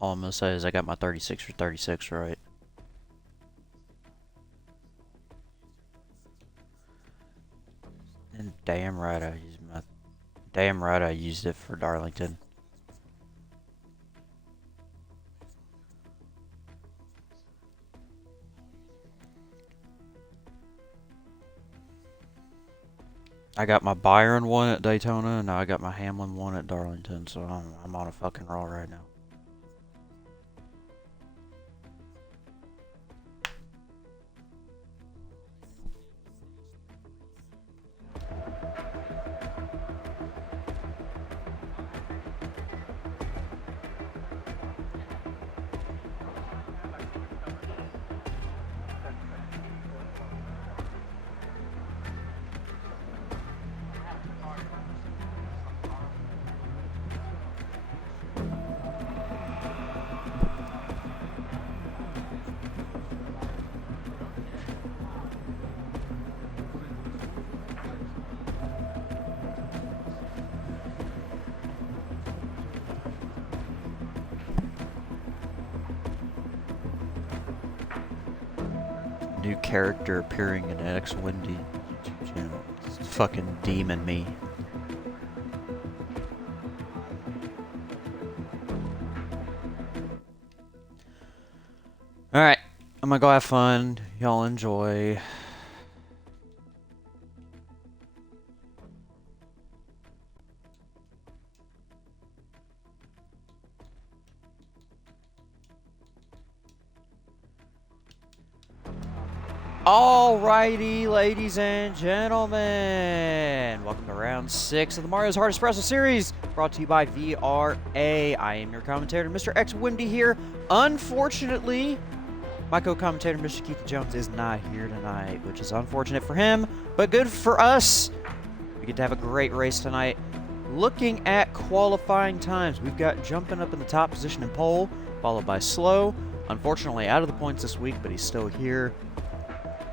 All I'm gonna say is I got my 36 for 36 right. And damn right I used it for Darlington. I got my Byron one at Daytona, and now I got my Hamlin one at Darlington, so I'm on a fucking roll right now. New character appearing in INDY YouTube channel. It's fucking demon me. Alright, I'm gonna go have fun. Y'all enjoy. Alrighty, ladies and gentlemen, welcome to round 6 of the Mario's Hard Espresso series, brought to you by VRA. I am your commentator, Mr. X Windy here. Unfortunately, my co-commentator, Mr. Keith Jones, is not here tonight, which is unfortunate for him, but good for us. We get to have a great race tonight. Looking at qualifying times, we've got jumping up in the top position in pole, followed by Slow. Unfortunately, out of the points this week, but he's still here,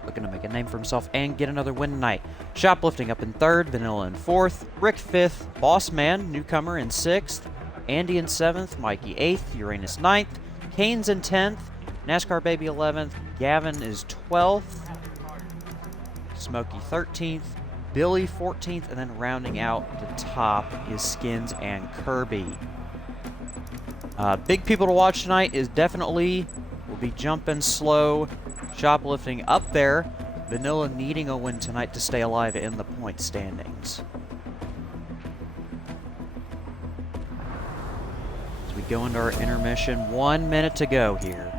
looking to make a name for himself and get another win tonight. Shoplifting up in 3rd, Vanilla in 4th, Rick 5th, Boss Man, newcomer, in 6th, Andy in 7th, Mikey 8th, Uranus 9th, Kane's in 10th, NASCAR Baby 11th, Gavin is 12th, Smokey 13th, Billy 14th, and then rounding out the top is Skins and Kirby. Big people to watch tonight is definitely, will be Jumpin' Slow, Shoplifting up there, Vanilla needing a win tonight to stay alive in the point standings. As we go into our intermission, 1 minute to go here.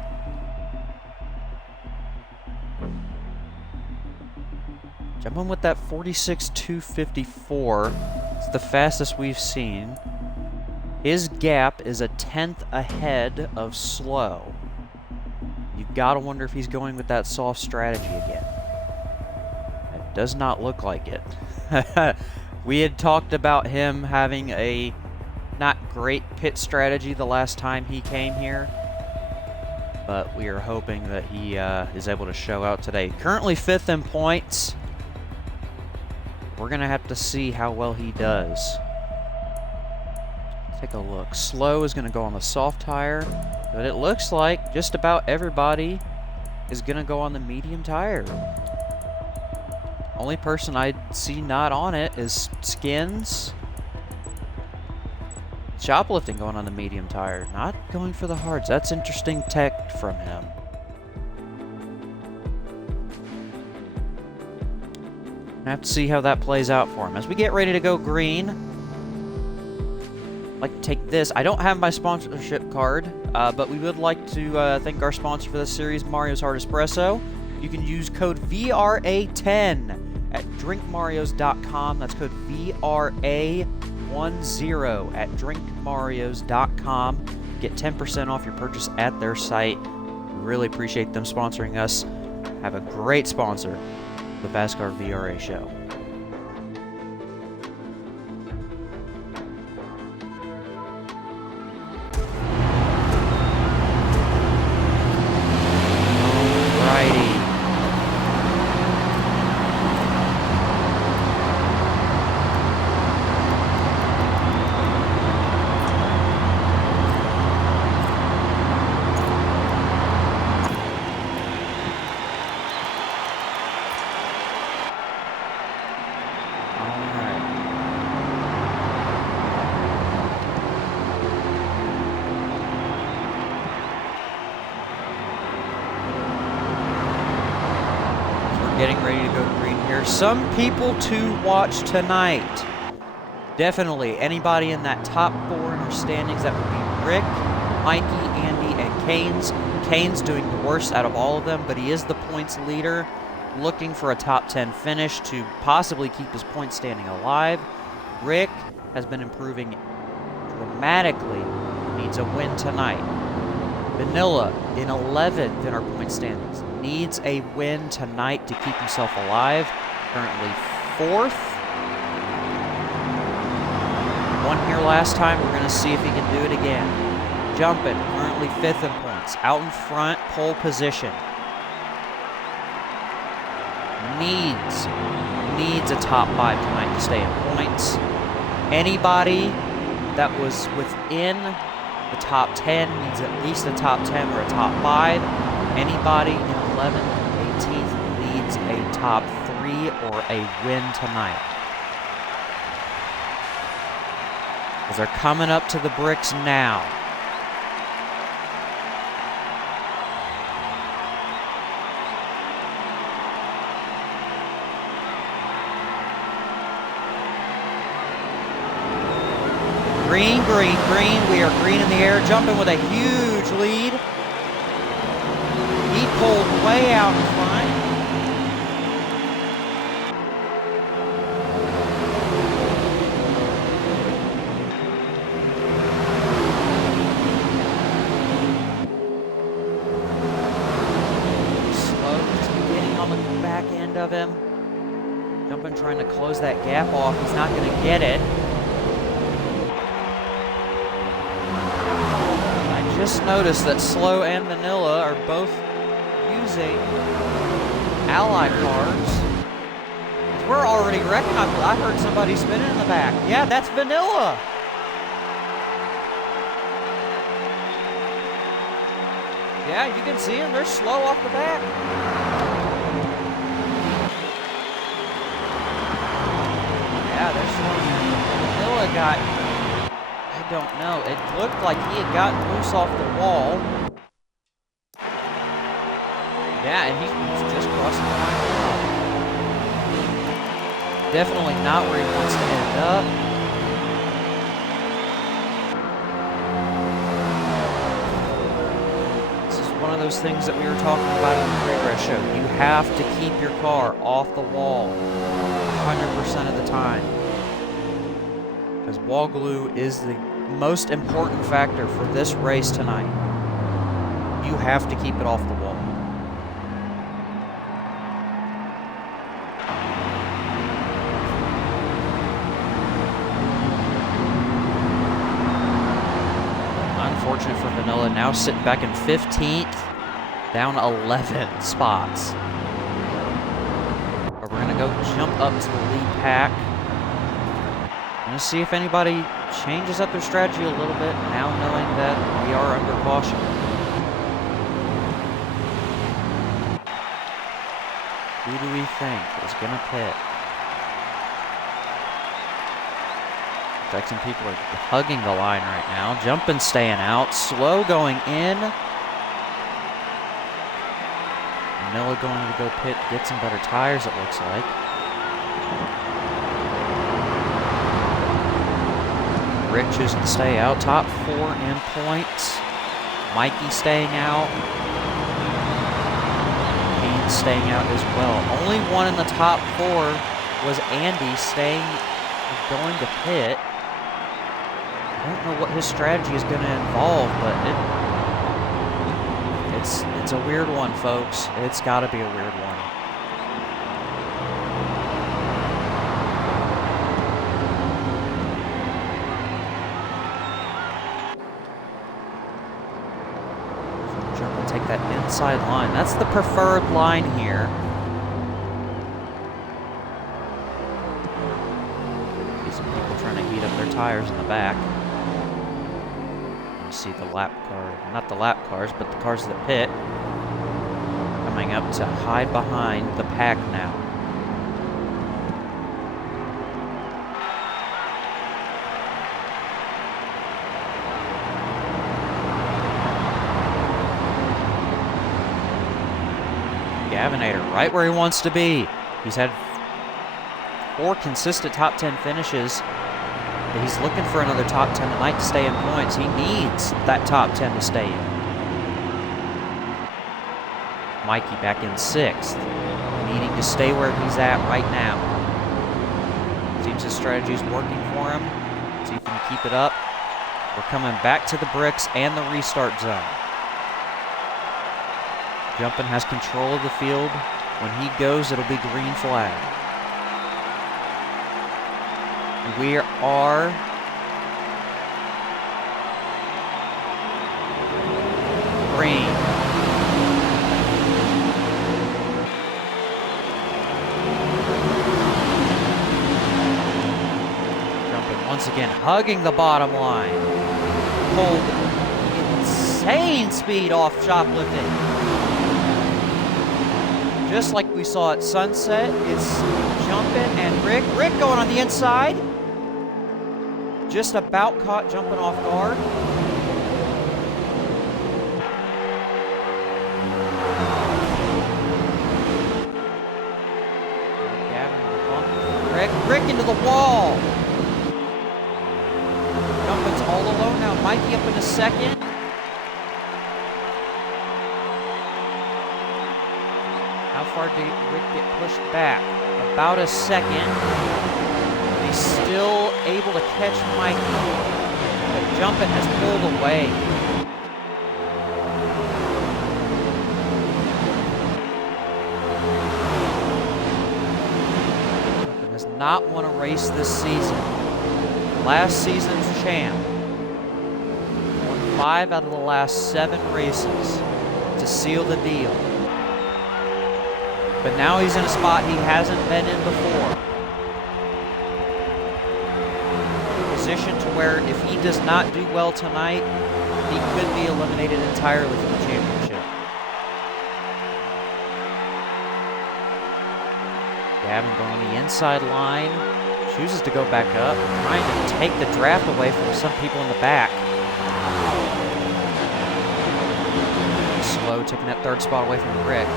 Jumping with that 46.254. It's the fastest we've seen. His gap is a 10th ahead of Slow. You've got to wonder if he's going with that soft strategy again. It does not look like it. We had talked about him having a not great pit strategy the last time he came here, but we are hoping that he is able to show out today. Currently 5th in points. We're going to have to see how well he does. Take a look. Slow is going to go on the soft tire, but it looks like just about everybody is going to go on the medium tire. Only person I see not on it is Skins. Shoplifting going on the medium tire, not going for the hards. That's interesting tech from him. I have to see how that plays out for him. As we get ready to go green, I'd like to take this. I don't have my sponsorship card, but we would like to thank our sponsor for this series, Mario's Hard Espresso. You can use code VRA10 at drinkmarios.com. That's code VRA10 at drinkmarios.com. Get 10% off your purchase at their site. We really appreciate them sponsoring us. Have a great sponsor, the VASCAR VRA show. getting ready to go green here. Some people to watch tonight. Definitely anybody in that top 4 in our standings. That would be Rick, Mikey, Andy, and Canes. Canes doing the worst out of all of them, but he is the points leader, looking for a top 10 finish to possibly keep his point standing alive. Rick has been improving dramatically. Needs a win tonight. Vanilla in 11th in our point standings. Needs a win tonight to keep himself alive. Currently 4th. Won here last time. We're going to see if he can do it again. Jumping, currently 5th in points. Out in front, pole position. Needs a top 5 tonight to stay in points. Anybody that was within the top 10 needs at least a top 10 or a top 5. Anybody in 11th and 18th needs a top 3 or a win tonight. As they're coming up to the bricks now. Green, green, green. We are green in the air, jumping with a huge lead. He pulled way out in front. Slow, just getting on the back end of him. Jumping, trying to close that gap off. He's not going to get it. Just noticed that Slow and Vanilla are both using ally cars. We're already wrecking. I heard somebody spinning in the back. Yeah, that's Vanilla. Yeah, you can see them. They're slow off the back. Yeah, they're slow. Vanilla got... don't know. It looked like he had gotten loose off the wall. Yeah, and he's just crossing the line. Definitely not where he wants to end up. This is one of those things that we were talking about in the pre-race show. You have to keep your car off the wall 100% of the time. Because wall glue is the most important factor for this race tonight. You have to keep it off the wall. Unfortunate for Vanilla, now sitting back in 15th, down 11 spots. But we're gonna go jump up to the lead pack. Gonna see if anybody changes up their strategy a little bit now, knowing that we are under caution. Who do we think is going to pit? In fact, some people are hugging the line right now. Jumping, staying out. Slow going in. Vanilla going to go pit, get some better tires, it looks like. Rick choosing to stay out. Top 4 in points. Mikey staying out. Canes staying out as well. Only one in the top 4 was Andy going to pit. I don't know what his strategy is going to involve, but it's a weird one, folks. It's got to be a weird one. Take that inside line. That's the preferred line here. See some people trying to heat up their tires in the back. You see the lap car, not the lap cars, but the cars that pit coming up to hide behind the pack now. Gavinator right where he wants to be. He's had 4 consistent top 10 finishes. But he's looking for another top 10 tonight to stay in points. He needs that top 10 to stay in. Mikey back in 6th, needing to stay where he's at right now. Seems his strategy is working for him. See if he can keep it up. We're coming back to the bricks and the restart zone. Jumpin has control of the field. When he goes, it'll be green flag. We are green. Jumpin once again, hugging the bottom line. Pulled insane speed off shoplifting. Just like we saw at Sunset, it's Jumpin and Rick. Rick going on the inside. Just about caught Jumpin off guard. Rick into the wall. Jumpin's all alone now. Mikey up in a second. How far did Rick get pushed back? About a second. He's still able to catch Mikey. But Jumpin has pulled away. Jumpin does not want to race this season. Last season's champ. Won 5 out of the last 7 races to seal the deal. But now he's in a spot he hasn't been in before. Position to where if he does not do well tonight, he could be eliminated entirely from the championship. Gavin going on the inside line, chooses to go back up, trying to take the draft away from some people in the back. Slow, taking that 3rd spot away from Rick.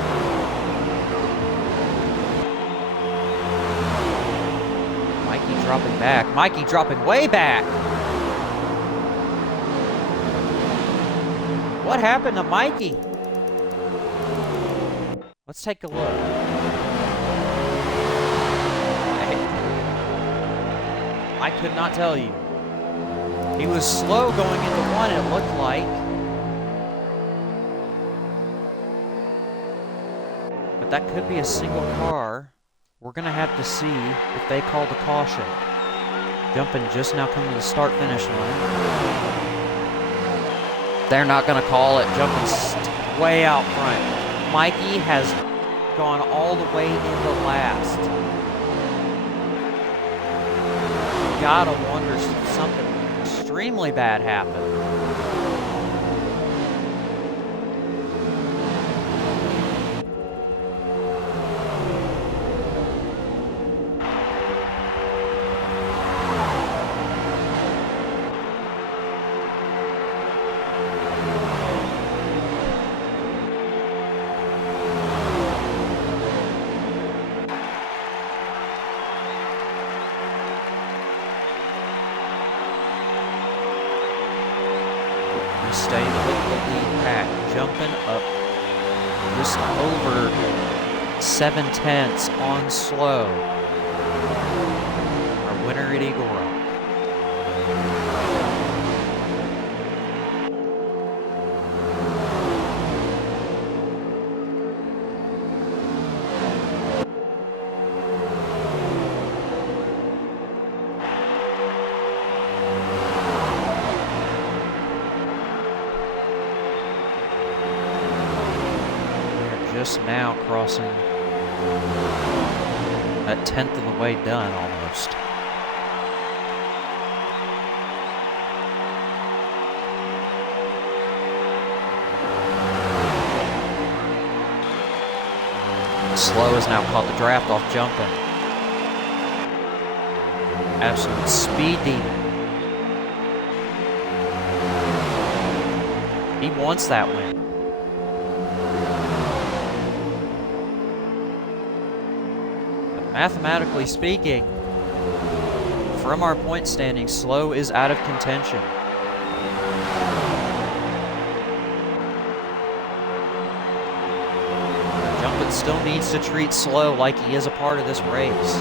Mikey dropping back. Mikey dropping way back. What happened to Mikey? Let's take a look. I could not tell you. He was slow going into 1, it looked like. But that could be a single car. We're going to have to see if they call the caution. Jumpin just now coming to the start-finish line. They're not going to call it. Jumpin's way out front. Mikey has gone all the way into last. Gotta wonder if something extremely bad happened. Staying with the lead pack, Jumpin up just over 7/10 on slow. Our winner at Eagle Rock. Just now crossing a 10th of the way done almost. Slow has now caught the draft off Jumpin. Absolute speed demon. He wants that win. Mathematically speaking, from our point standing, Slow is out of contention. Jumpin still needs to treat Slow like he is a part of this race,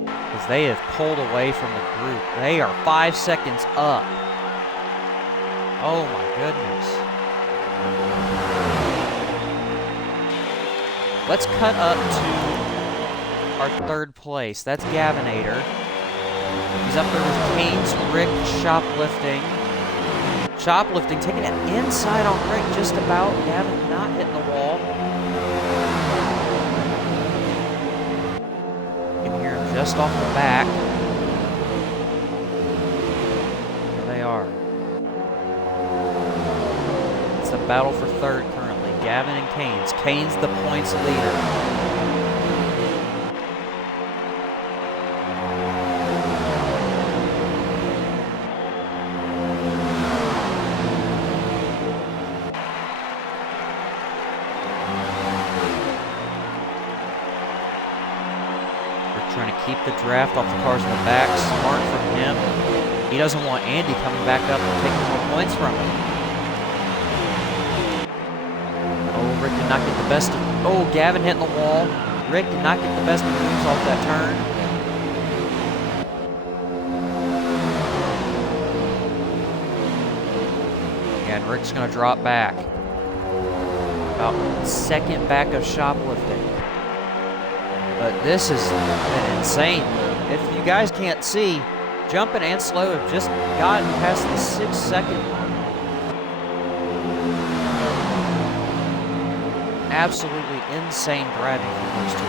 because they have pulled away from the group. They are 5 seconds up. Oh my goodness. Let's cut up to our third place. That's Gavinator. He's up there with Kane's Rick shoplifting. Shoplifting, taking it inside on Rick just about. Gavin not hitting the wall. You can hear him just off the back. There they are. It's the battle for third currently. Gavin and Kane's. Kane's the points leader. Trying to keep the draft off the cars in the back. Smart from him. He doesn't want Andy coming back up and taking more points from him. Oh, Rick did not get the best of... Oh, Gavin hitting the wall. Rick did not get the best of moves off that turn. And Rick's going to drop back. About second back of shoplifting. But this has been insane. If you guys can't see, Jumpin and Slow have just gotten past the 6 second mark. Absolutely insane driving from those two.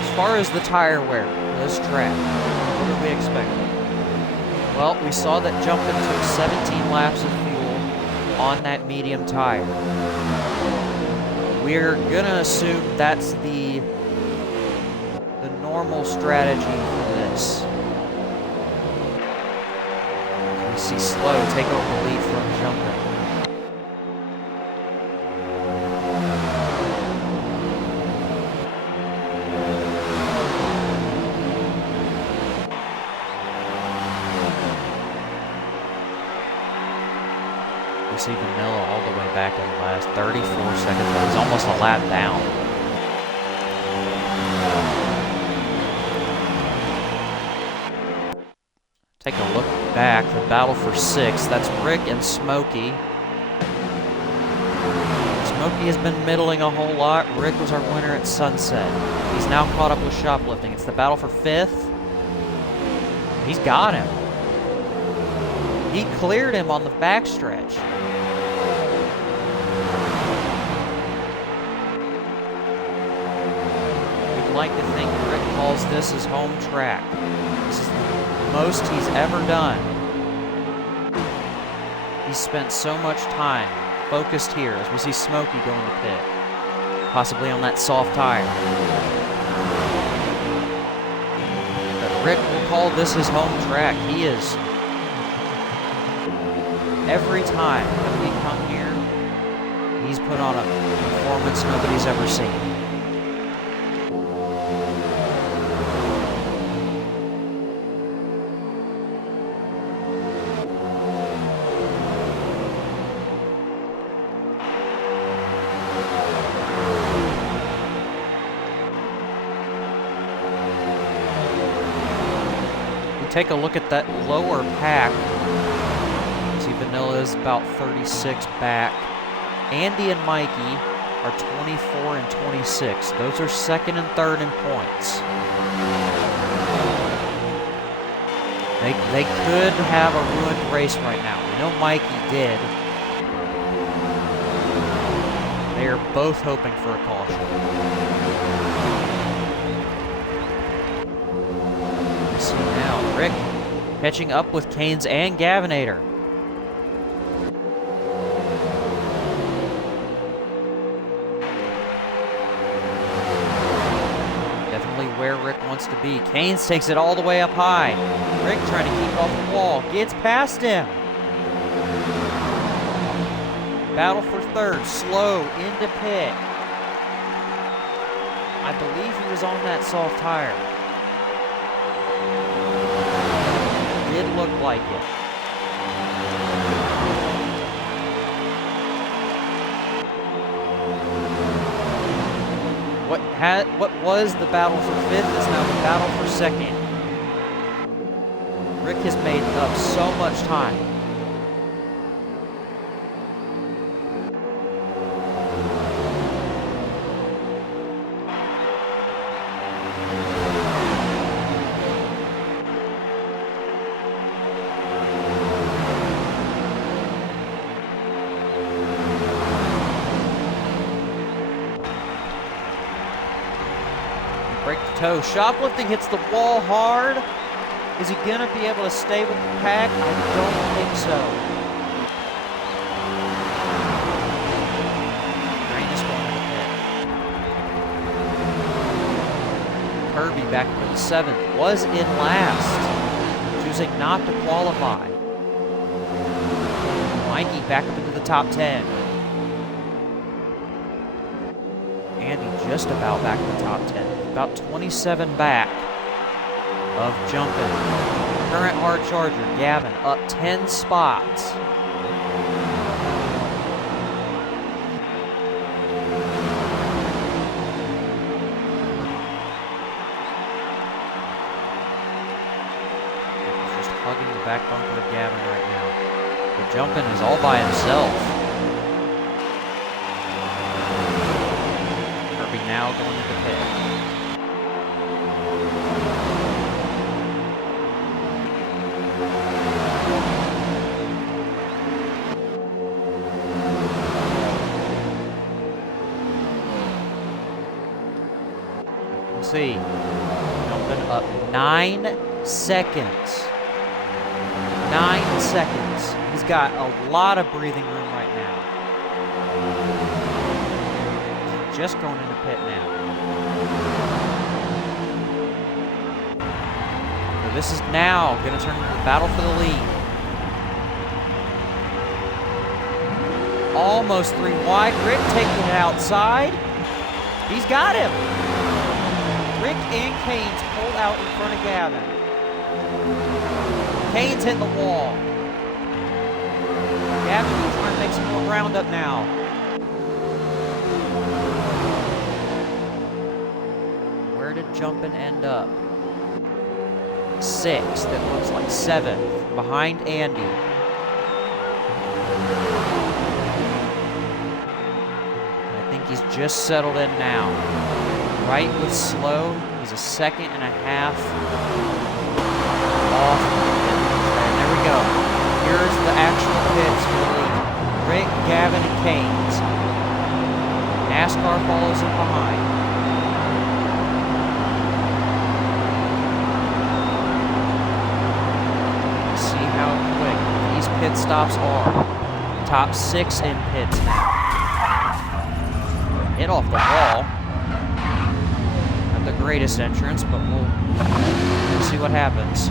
As far as the tire wear for this track, what did we expect? Well, we saw that Jumpin took 17 laps of fuel on that medium tire. We're gonna assume that's the normal strategy for this. We see Slow take over the lead from Jumpin. We see Vanilla all the way back in the last 34 seconds. He's almost a lap down. Take a look back. The battle for 6th. That's Rick and Smokey. Smokey has been middling a whole lot. Rick was our winner at Sunset. He's now caught up with shoplifting. It's the battle for 5th. He's got him. He cleared him on the backstretch. We'd like to think Rick calls this his home track. This is the most he's ever done. He's spent so much time focused here as we see Smokey go in the pit. Possibly on that soft tire. But Rick will call this his home track. He is... Every time that we come here, he's put on a performance nobody's ever seen. We take a look at that lower pack. Vanilla is about 36 back. Andy and Mikey are 24 and 26. Those are second and third in points. They could have a ruined race right now. We know Mikey did. They are both hoping for a caution. We see now Rick catching up with Kane's and Gavinator. where Rick wants to be. Keynes takes it all the way up high. Rick trying to keep off the wall. Gets past him. Battle for third. Slow into pit. I believe he was on that soft tire. Did look like it. What was the battle for fifth is now the battle for second. Rick has made up so much time. Break the toe. Shoplifting hits the wall hard. Is he going to be able to stay with the pack? I don't think so. Green is going to the pit. Kirby back for the 7th. Was in last. Choosing not to qualify. Mikey back up into the top 10. Andy just about back in the top 10. About 27 back of jumping. Current hard charger, Gavin, up 10 spots. He's just hugging the back bumper of Gavin right now. The jumping is all by himself. Now going to the pit. Let's see. Jumping up 9 seconds. 9 seconds. He's got a lot of breathing room right now. Just going into pit now. So this is now going to turn into the battle for the lead. Almost 3 wide. Rick taking it outside. He's got him. Rick and Keynes pulled out in front of Gavin. Keynes hit the wall. Gavin trying to make some more ground up now. Where did Jumpin' end up? 6th. That looks like 7th. Behind Andy. I think he's just settled in now. Right with slow. He's a 1.5 seconds off. And there we go. Here's the actual pits for the lead. Rick, Gavin, and Keynes. NASCAR follows him behind. Pit stops are. Top 6 in pits now. Hit off the wall. Not the greatest entrance, but we'll see what happens.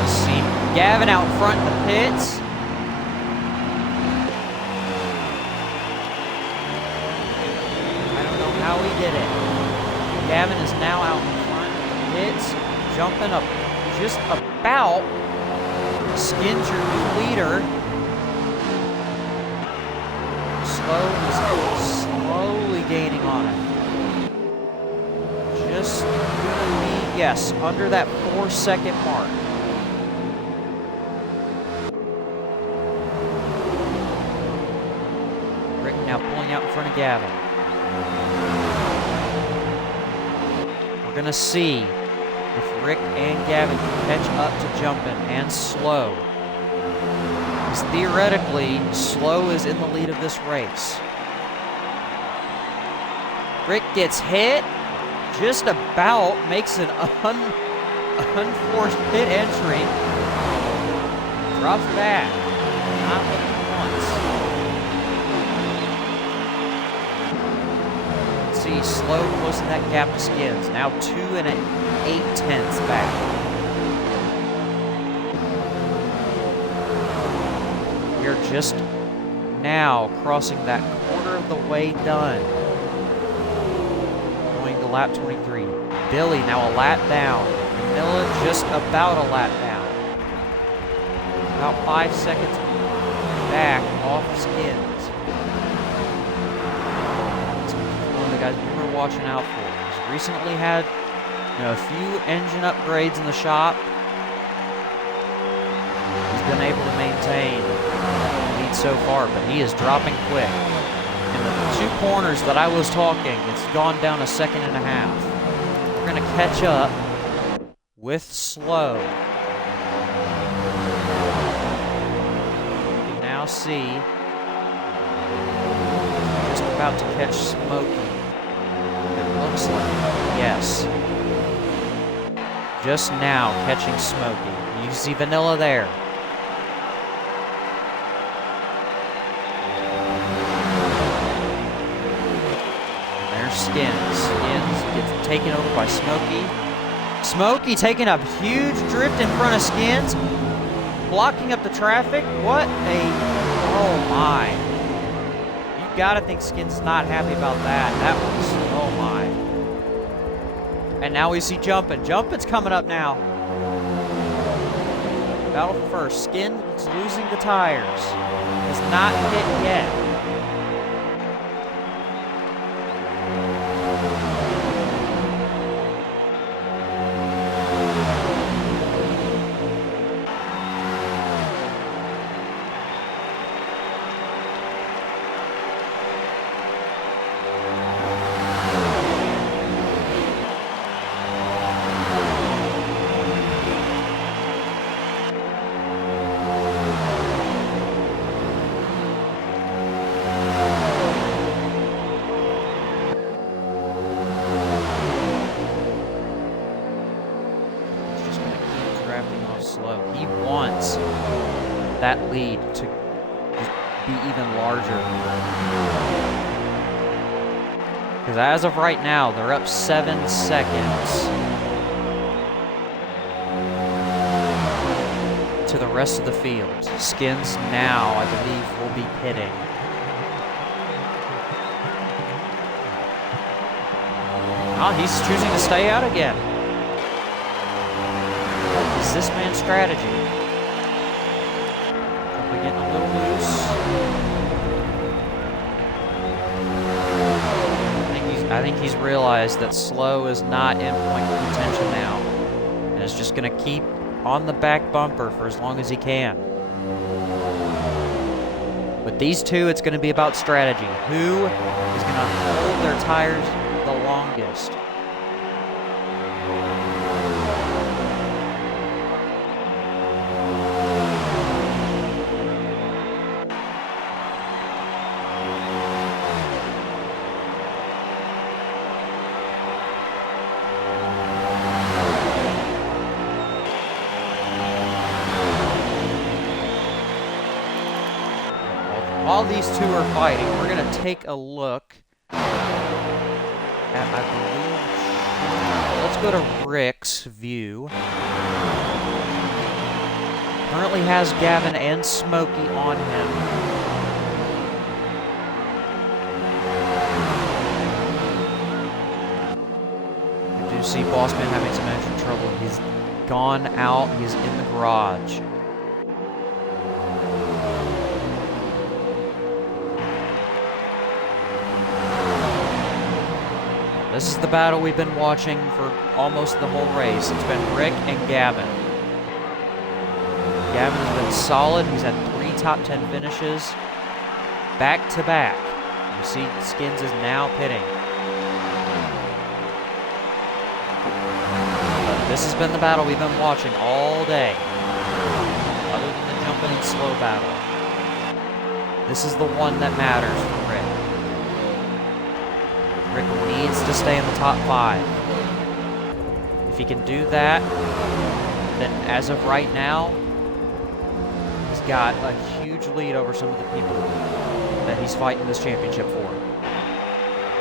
Let's see Gavin out front in the pits. I don't know how he did it. Gavin is now out in front of the pits. Jumping up just about skins your new leader. Slowly gaining on him. Just gonna be, yes, under that 4-second mark. Rick now pulling out in front of Gavin. We're gonna see if Rick and Gavin can catch up to Jumpin' and Slow. Because theoretically, Slow is in the lead of this race. Rick gets hit, just about makes an unforced pit entry. Drops back, not what he wants. see Slow closing that gap to Skins. Now 2 8/10 back. We're just now crossing that quarter of the way done. Going to lap 23. Billy now a lap down. Manila just about a lap down. About 5 seconds back off Skins. So one of the guys we were watching out for. He's recently had a few engine upgrades in the shop. He's been able to maintain the lead so far, but he is dropping quick. In the 2 corners that I was talking, it's gone down a 1.5 seconds. We're going to catch up with Slow. You can now see just about to catch Smokey. It looks like, yes. Just now catching Smokey. You see Vanilla there. There's Skins. Skins gets taken over by Smokey. Smokey taking a huge drift in front of Skins. Blocking up the traffic. What a... Oh my. You gotta think Skins is not happy about that. That was... Oh my. And now we see Jumpin'. Jumpin's coming up now. Battle for first. Skins losing the tires. It's not hit yet. Slow. He wants that lead to be even larger. Because as of right now, they're up 7 seconds to the rest of the field. Skins now, I believe, will be pitting. Oh, he's choosing to stay out again. Is this man's strategy? Probably getting a little loose. I think he's realized that Slow is not in point contention now, and is just going to keep on the back bumper for as long as he can. With these two, it's going to be about strategy. Who is going to hold their tires the longest? While these two are fighting, we're going to take a look at, I believe, let's go to Rick's view. Currently has Gavin and Smokey on him. We do see Bossman having some engine trouble. He's gone out. He's in the garage. This is the battle we've been watching for almost the whole race. It's been Rick and Gavin. Gavin has been solid. He's had 3 top 10 finishes back to back. You see Skins is now pitting. But this has been the battle we've been watching all day. Other than the Jumpin' and Slow battle. This is the one that matters for Rick. Rick needs to stay in the top 5. If he can do that, then as of right now, he's got a huge lead over some of the people that he's fighting this championship for.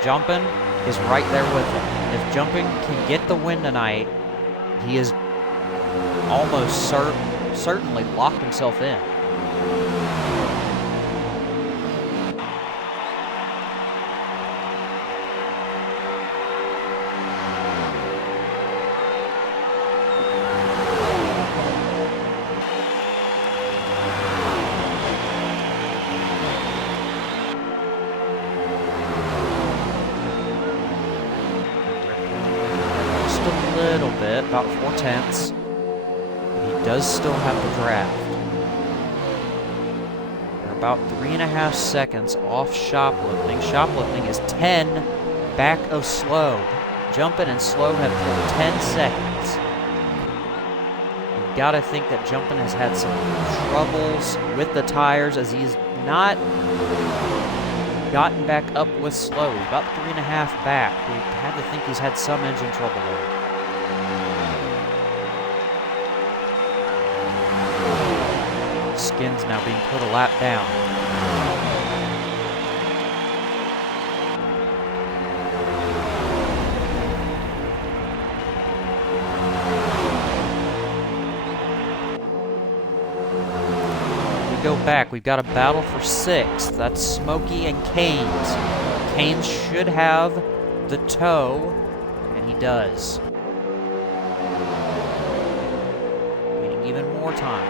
Jumpin', is right there with him. And if Jumping can get the win tonight, he is almost certainly locked himself in. Little bit, about 4/10. He does still have the draft. We're about 3.5 seconds off shoplifting. Shoplifting is 10 back of Slow. Jumping and Slow have pulled 10 seconds. You've got to think that Jumping has had some troubles with the tires as he's not gotten back up with Slow. He's about 3.5 back. We had to think he's had some engine trouble there. Skin's now being put a lap down. We go back. We've got a battle for 6th. That's Smokey and Canes. Canes should have the toe, and he does. Needing even more time.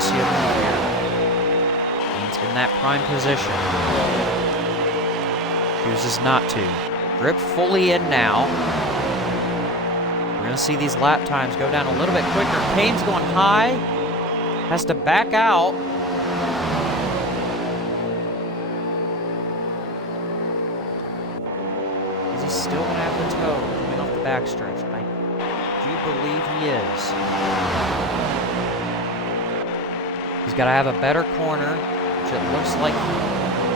See him here. He's in that prime position. Chooses not to. Grip fully in now. We're going to see these lap times go down a little bit quicker. Kane's going high. Has to back out. Is he still going to have the toe coming off the backstretch? I do believe he is. He's got to have a better corner, which it looks like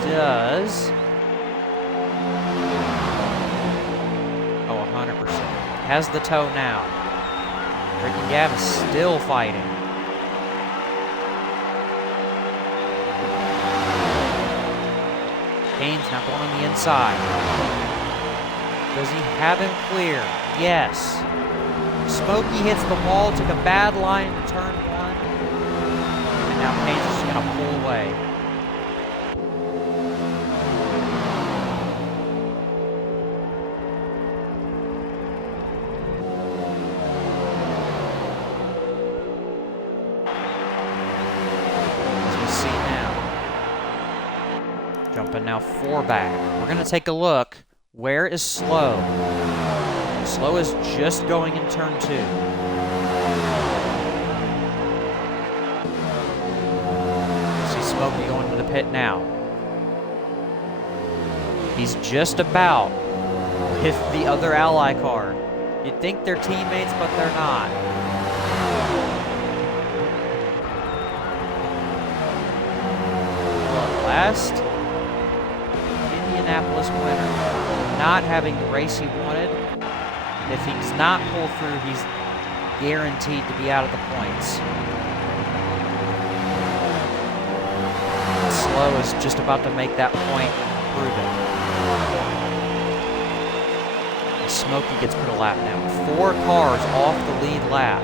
he does. Oh, 100%. Has the toe now. Ricky Gavin's still fighting. Kane's now going on the inside. Does he have him clear? Yes. Smokey hits the wall, took a bad line to turn 1. Now Kane's just going to pull away. As we see now. Jumping now 4 back. We're going to take a look. Where is Slow? Slow is just going in turn 2. Smokey going to the pit now. He's just about with the other ally car. You'd think they're teammates, but they're not. Well, last Indianapolis winner, not having the race he wanted. If he does not pull through, he's guaranteed to be out of the points. Slow is just about to make that point proven. Smokey gets put a lap now. 4 cars off the lead lap.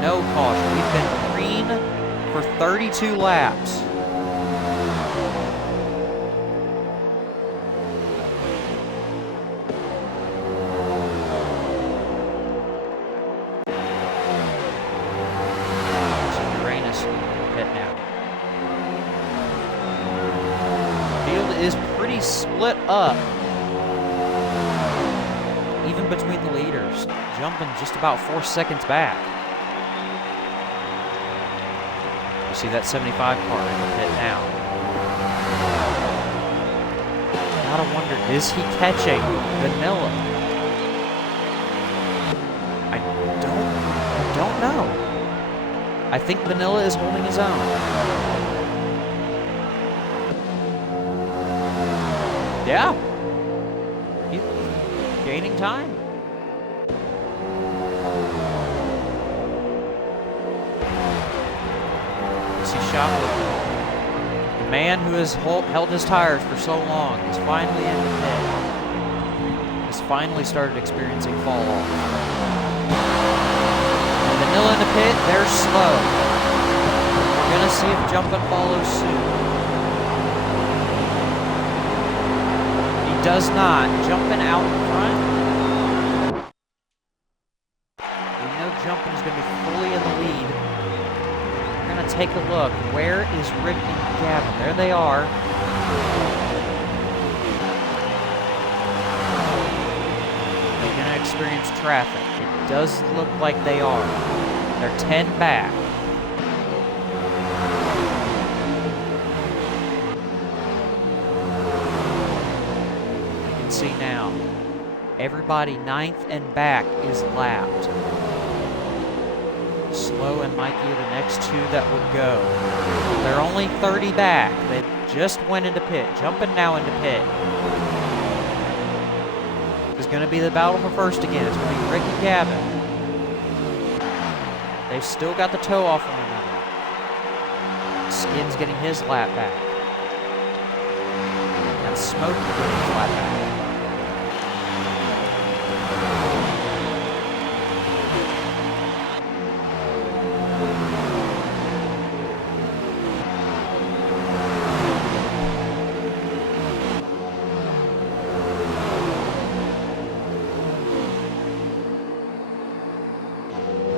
No caution. We've been green for 32 laps. Is pretty split up, even between the leaders. Jumping just about 4 seconds back. You see that 75 car in the pit now. Gotta wonder, is he catching Vanilla? I don't know. I think Vanilla is holding his own. Yeah. He's gaining time. Shoplifting. The man who has held his tires for so long is finally in the pit. Has finally started experiencing fall off. And Vanilla in the pit, they're slow. We're gonna see if Jumpin' follows suit. He does not. Jumpin' out in front. We know Jumpin' is gonna be fully in the lead. Take a look. Where is Rick and Gavin? There they are. They're going to experience traffic. It does look like they are. They're 10 back. You can see now. Everybody 9th and back is lapped. Slow and Mikey are the next two that would go. They're only 30 back. They just went into pit. Jumping now into pit. It's going to be the battle for first again. It's going to be Rick and Gavin. They've still got the toe off one another. Skin's getting his lap back. And Smokey getting his lap back.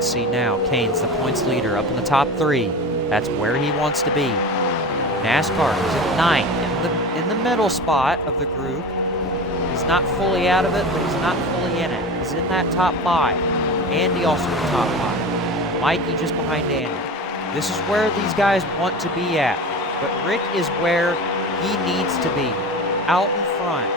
See now, Kane's the points leader up in the top 3. That's where he wants to be. NASCAR is at 9th in the middle spot of the group. He's not fully out of it, but he's not fully in it. He's in that top 5. Andy also in the top 5. Mikey just behind Andy. This is where these guys want to be at. But Rick is where he needs to be, out in front.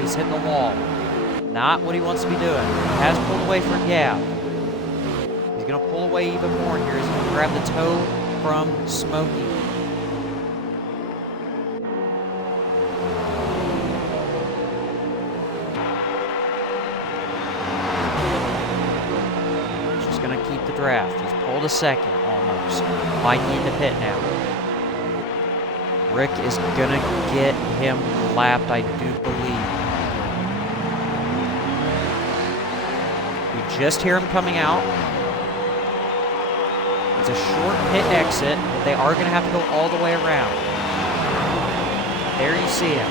He's hitting the wall. Not what he wants to be doing. He has pulled away from Gav. He's going to pull away even more here. He's going to grab the toe from Smokey. He's just going to keep the draft. He's pulled a second almost. Mikey in the pit now. Rick is going to get him lapped, I do believe. Just hear him coming out. It's a short pit exit, but they are going to have to go all the way around. There you see him.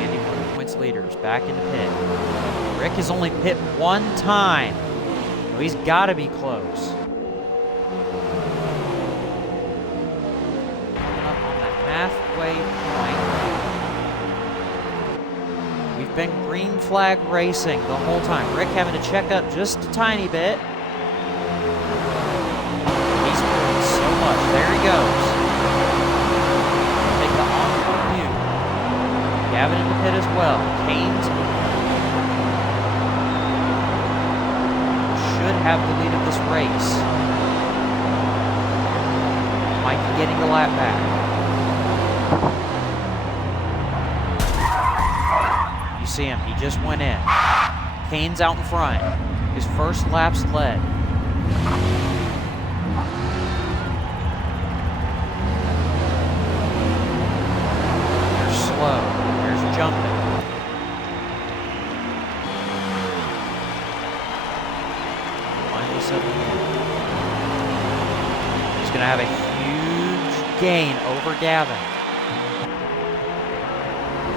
Andy, one of the points leaders, back in the pit. Rick has only pit one time, so he's got to be close. Halfway point. We've been green flag racing the whole time. Rick having to check up just a tiny bit. He's moving so much. There he goes. Take the on-board view. Gavin in the pit as well. Kane's should have the lead of this race. Mikey getting the lap back. You see him, he just went in. Kane's out in front. His first lap's led. They're slow. There's Jumpin'. Finally settling in. He's going to have a huge gain over Gavin.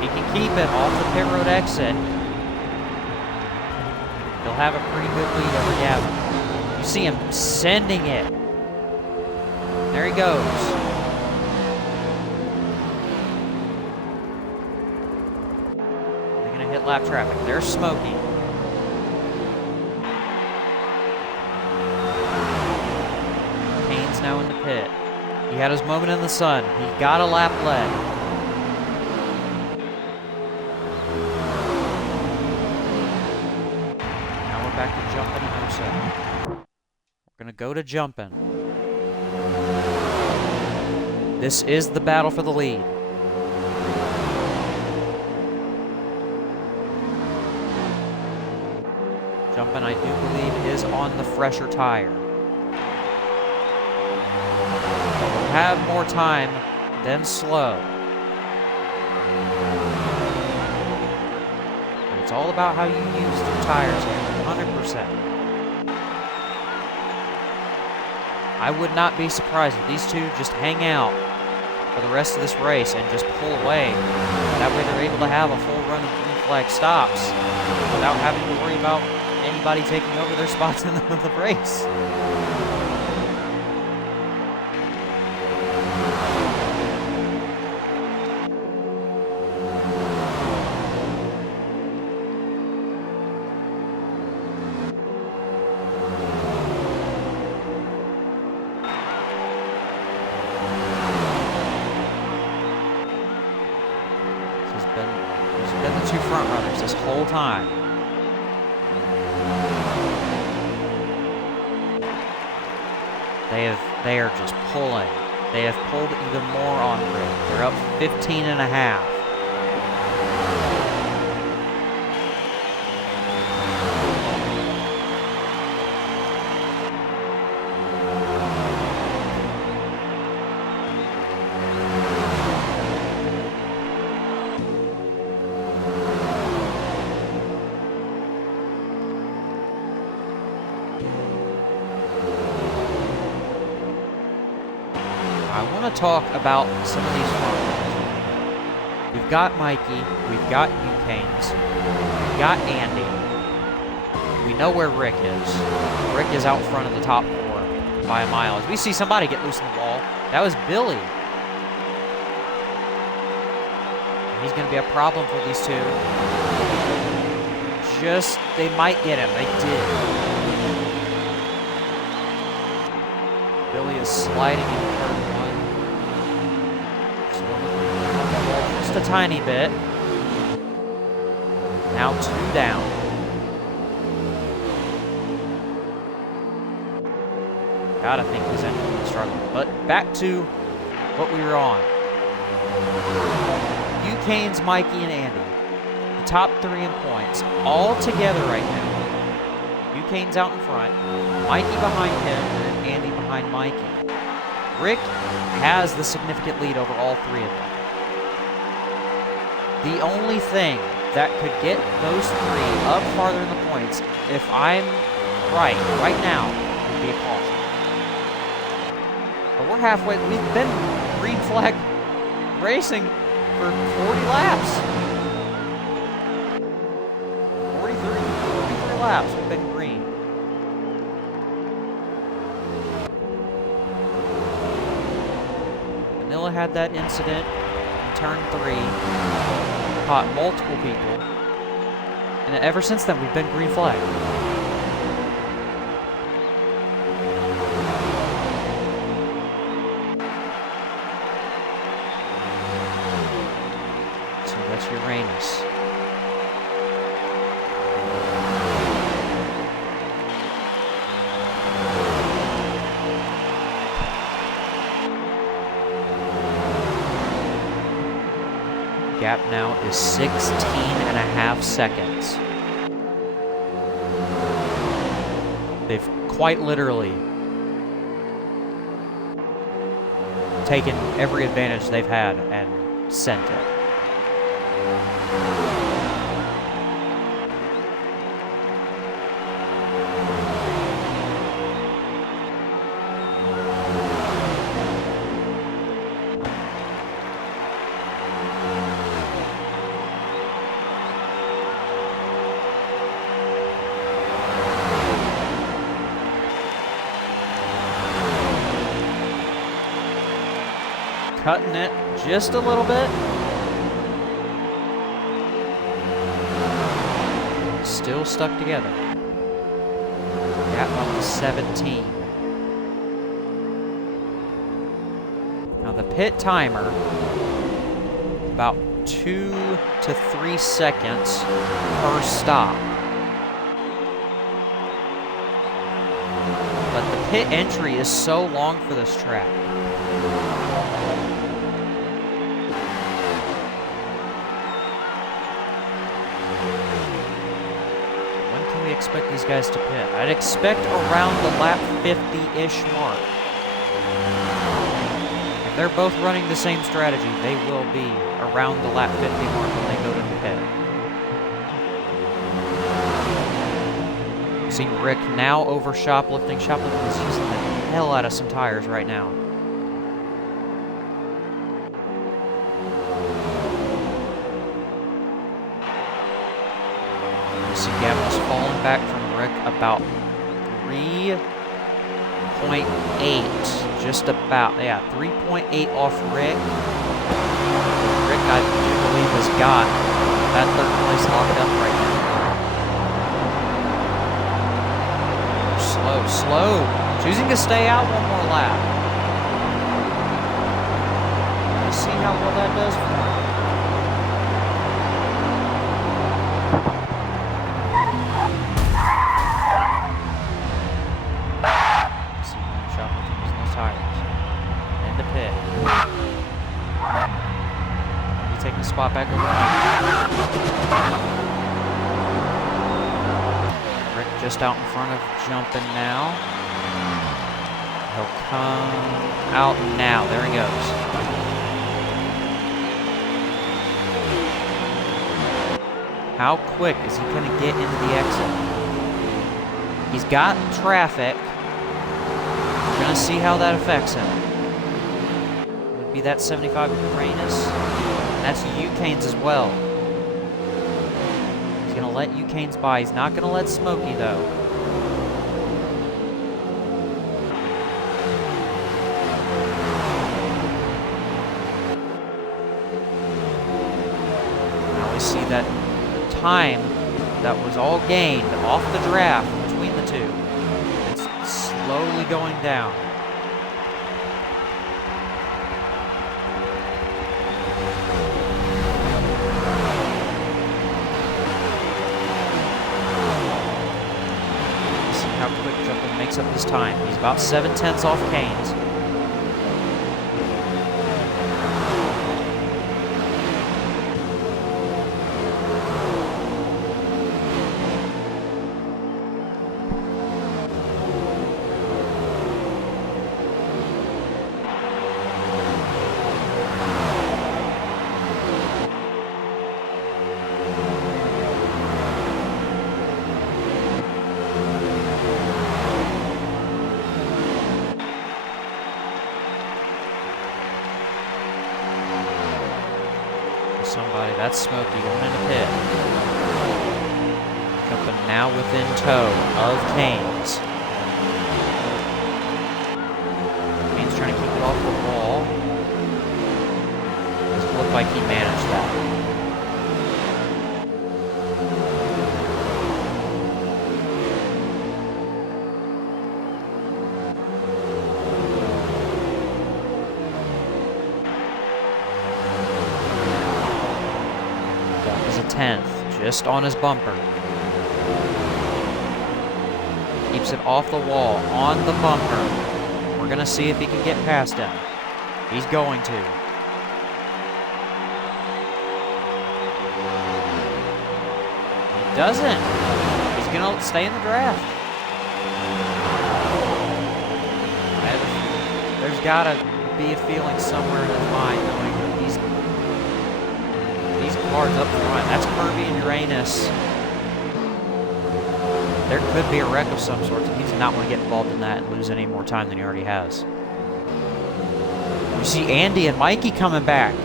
He can keep it off the pit road exit. He'll have a pretty good lead over Gavin. You see him sending it. There he goes. They're going to hit lap traffic. There's Smokey. He had his moment in the sun. He got a lap lead. Now we're back to jumping and so. We're going to go to jumping. This is the battle for the lead. Jumping, I do believe, is on the fresher tire. We'll have more time than slow. But it's all about how you use the tires here, 100%. I would not be surprised if these two just hang out for the rest of this race and just pull away. That way they're able to have a full run of green flag stops without having to worry about anybody taking over their spots in the race. There's been the two front runners this whole time. They are just pulling. They have pulled even more on Rick. They're up 15 and a half. I want to talk about some of these front runners. We've got Mikey, we've got Ucanes, we've got Andy. We know where Rick is. Rick is out front of the top four by a mile. As we see somebody get loose in the wall, that was Billy. He's going to be a problem for these two. They might get him. They did. Billy is sliding in turn one. Just a tiny bit. Now two down. Gotta think he's entering the struggle. But back to what we were on. Ucanes, Mikey, and Andy. The top three in points. All together right now. Ucanes out in front. Mikey behind him, and Andy behind Mikey. Rick has the significant lead over all three of them. The only thing that could get those three up farther in the points, if I'm right now, would be a caution. But we're halfway. We've been green flag racing for 40 laps. 43 laps. We've been green. Manila had that incident in turn 3. Caught multiple people. And ever since then, we've been green flag. So that's Uranus. Gap now is 16.5 seconds. They've quite literally taken every advantage they've had and sent it. Cutting it just a little bit. Still stuck together. Gap up to 17. pit timer, about 2 to 3 seconds per stop. But the pit entry is so long for this track. When can we expect these guys to pit? I'd expect around the lap 50-ish mark. If they're both running the same strategy, they will be around the lap 50 mark when they go to the pit. See Rick now over shoplifting. Shoplifting is using the hell out of some tires right now. You see Gavin's falling back from Rick about 3.8. Just about, yeah, 3.8 off Rick. Rick, I do believe, has got that third place locked up right now. Slow. Choosing to stay out one more lap. Let's see how well that does for him. See him shoplifting using those tires. In the pit. He taking the spot back over. Just out in front of jumping now. He'll come out now. There he goes. How quick is he going to get into the exit? He's got traffic. We're going to see how that affects him. Would be that 75 with Uranus. And that's Eucanes as well. He's going to let Eucanes by. He's not going to let Smokey, though. Now we see that time that was all gained off the draft between the two. It's slowly going down. How quick Jumpin makes up his time. He's about 7/10 off Canes. Somebody, that's Smokey going into pit. Jumping now within tow of Canes. Canes trying to keep it off the wall. Doesn't look like he managed that. Is a 10th, just on his bumper. Keeps it off the wall, on the bumper. We're going to see if he can get past him. He's going to. He doesn't. He's going to stay in the draft. There's got to be a feeling somewhere in his mind knowing that these cars up front, that's Kirby and Uranus. There could be a wreck of some sort. He does not want to get involved in that and lose any more time than he already has. You see Andy and Mikey coming back.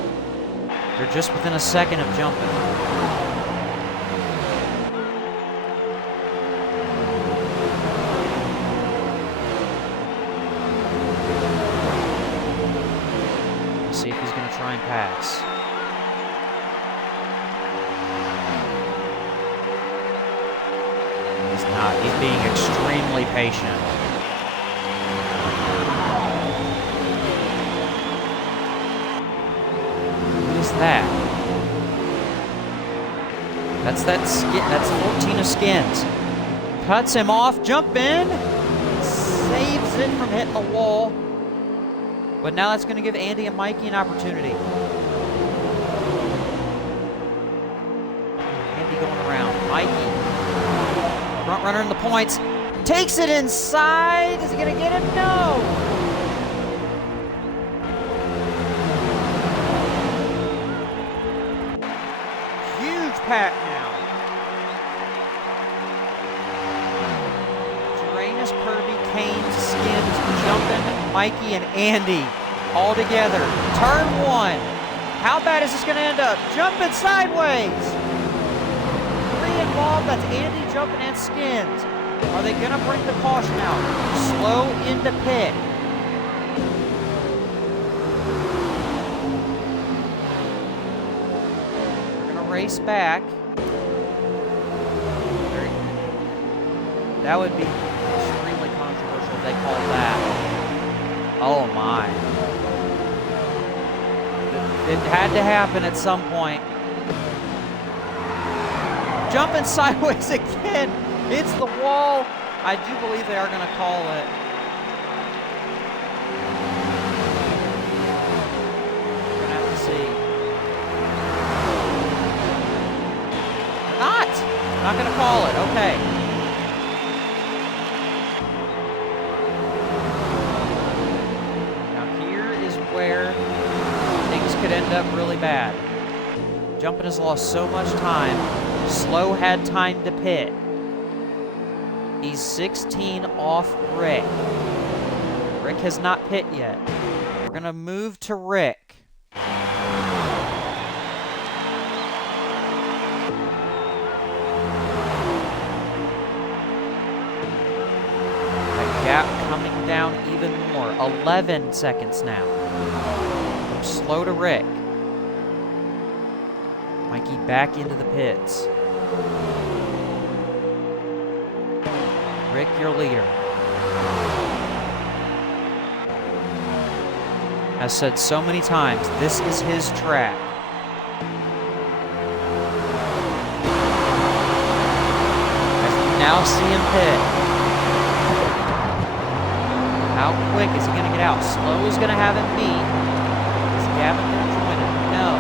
They're just within a second of jumping. Let's see if he's going to try and pass. He's being extremely patient. That's 14 of skins. Cuts him off, jump in, saves it from hitting the wall. But now that's going to give Andy and Mikey an opportunity. Andy going around. Mikey, front runner in the points, takes it inside. Is he going to get it? No. Huge pack now. Uranus, Kirby, Kane's, Skins, Jumpin', Mikey, and Andy all together. Turn one. How bad is this going to end up? Jumping sideways. 3 involved. That's Andy, Jumpin', and Skins. Are they going to bring the caution out? Slow into pit. They're going to race back. That would be extremely controversial if they called that. Oh my. It had to happen at some point. Jumping sideways again. It's the wall. I do believe they are going to call it. We're going to have to see. They're not. They're not going to call it. Okay. Where things could end up really bad. Jumpin' has lost so much time. Slow had time to pit. He's 16 off Rick. Rick has not pit yet. We're going to move to Rick. That gap coming down even more. 11 seconds now. From slow to Rick. Mikey back into the pits. Rick, your leader. As said so many times, this is his track. As we now see him pit. How quick is he going to get out? Slow is going to have him beat. Is Gavin going to join him? No.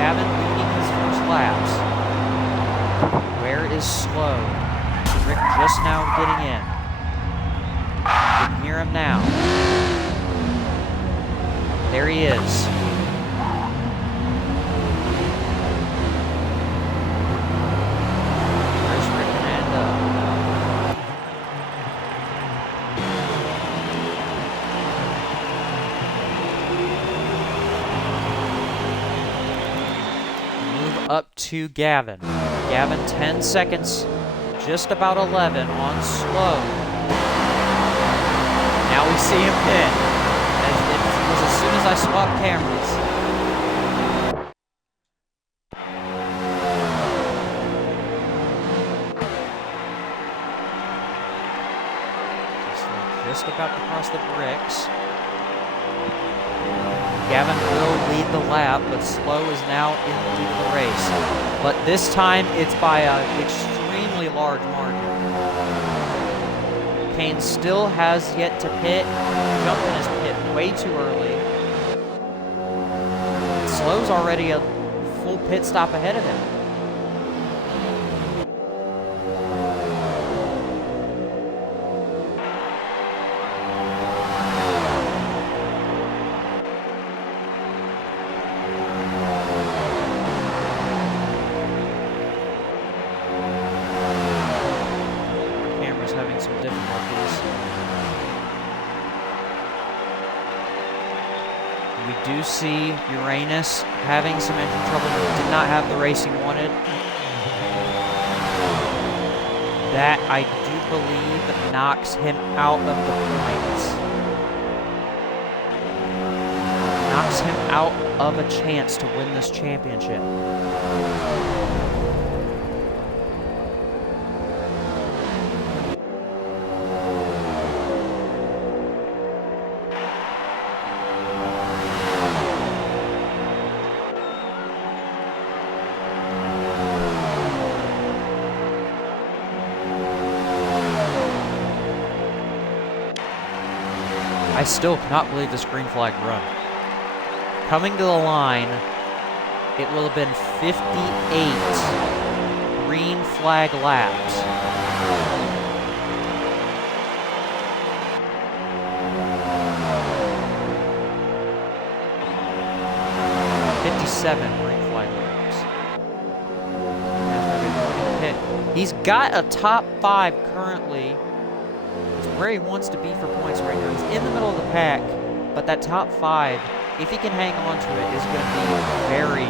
Gavin leading his first laps. Where is Slow? Rick just now getting in. You can hear him now. There he is. Up to Gavin. Gavin 10 seconds, just about 11 on Slow. Now we see him pit. It was as soon as I swapped cameras. Just about to cross the bricks. Gavin will lead the lap, but Slow is now into the race. But this time, it's by an extremely large margin. Kane still has yet to pit. Jumpin' his pit way too early. Slow's already a full pit stop ahead of him. Having some difficulties. We do see Uranus having some engine trouble, but did not have the race he wanted. That, I do believe, knocks him out of the points. Knocks him out of a chance to win this championship. I still cannot believe this green flag run. Coming to the line, it will have been 58 green flag laps. Green flag laps. He's got a top 5 currently. It's where he wants to be for points right now. He's in the middle of the pack, but that top 5, if he can hang on to it, is going to be very,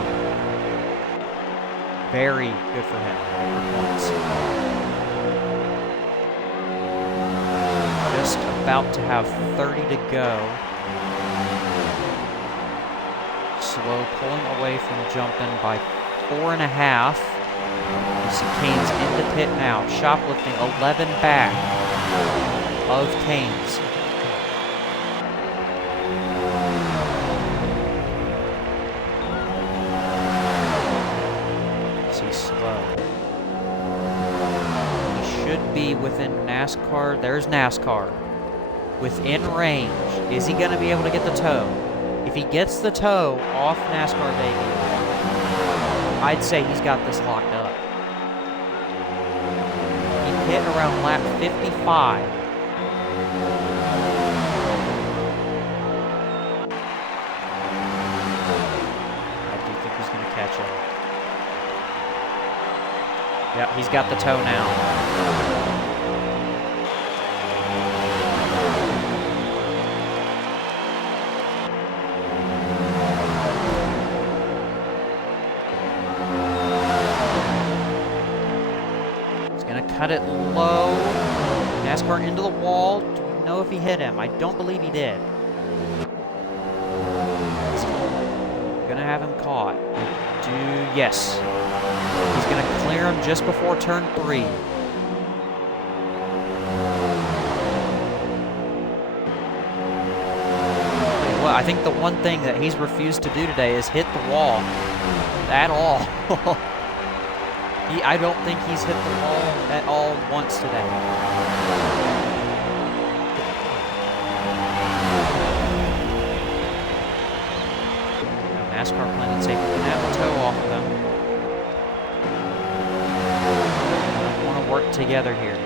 very good for him for points. Just about to have 30 to go. Slow, pulling away from jumping by 4.5. You see Kane's in the pit now, shoplifting 11 back of Kane's. See, slow. He should be within NASCAR. There's NASCAR. Within range. Is he going to be able to get the toe? If he gets the toe off NASCAR baby, I'd say he's got this locked up. He hit around lap 55. I do think he's going to catch him. Yep, he's got the toe now. Cut it low. NASCAR into the wall. Do we know if he hit him? I don't believe he did. Gonna have him caught. Yes. He's gonna clear him just before turn 3. Well, I think the one thing that he's refused to do today is hit the wall at all. I don't think he's hit the wall at all once today. NASCAR playing it safe. We can have the toe off of him. We want to work together here.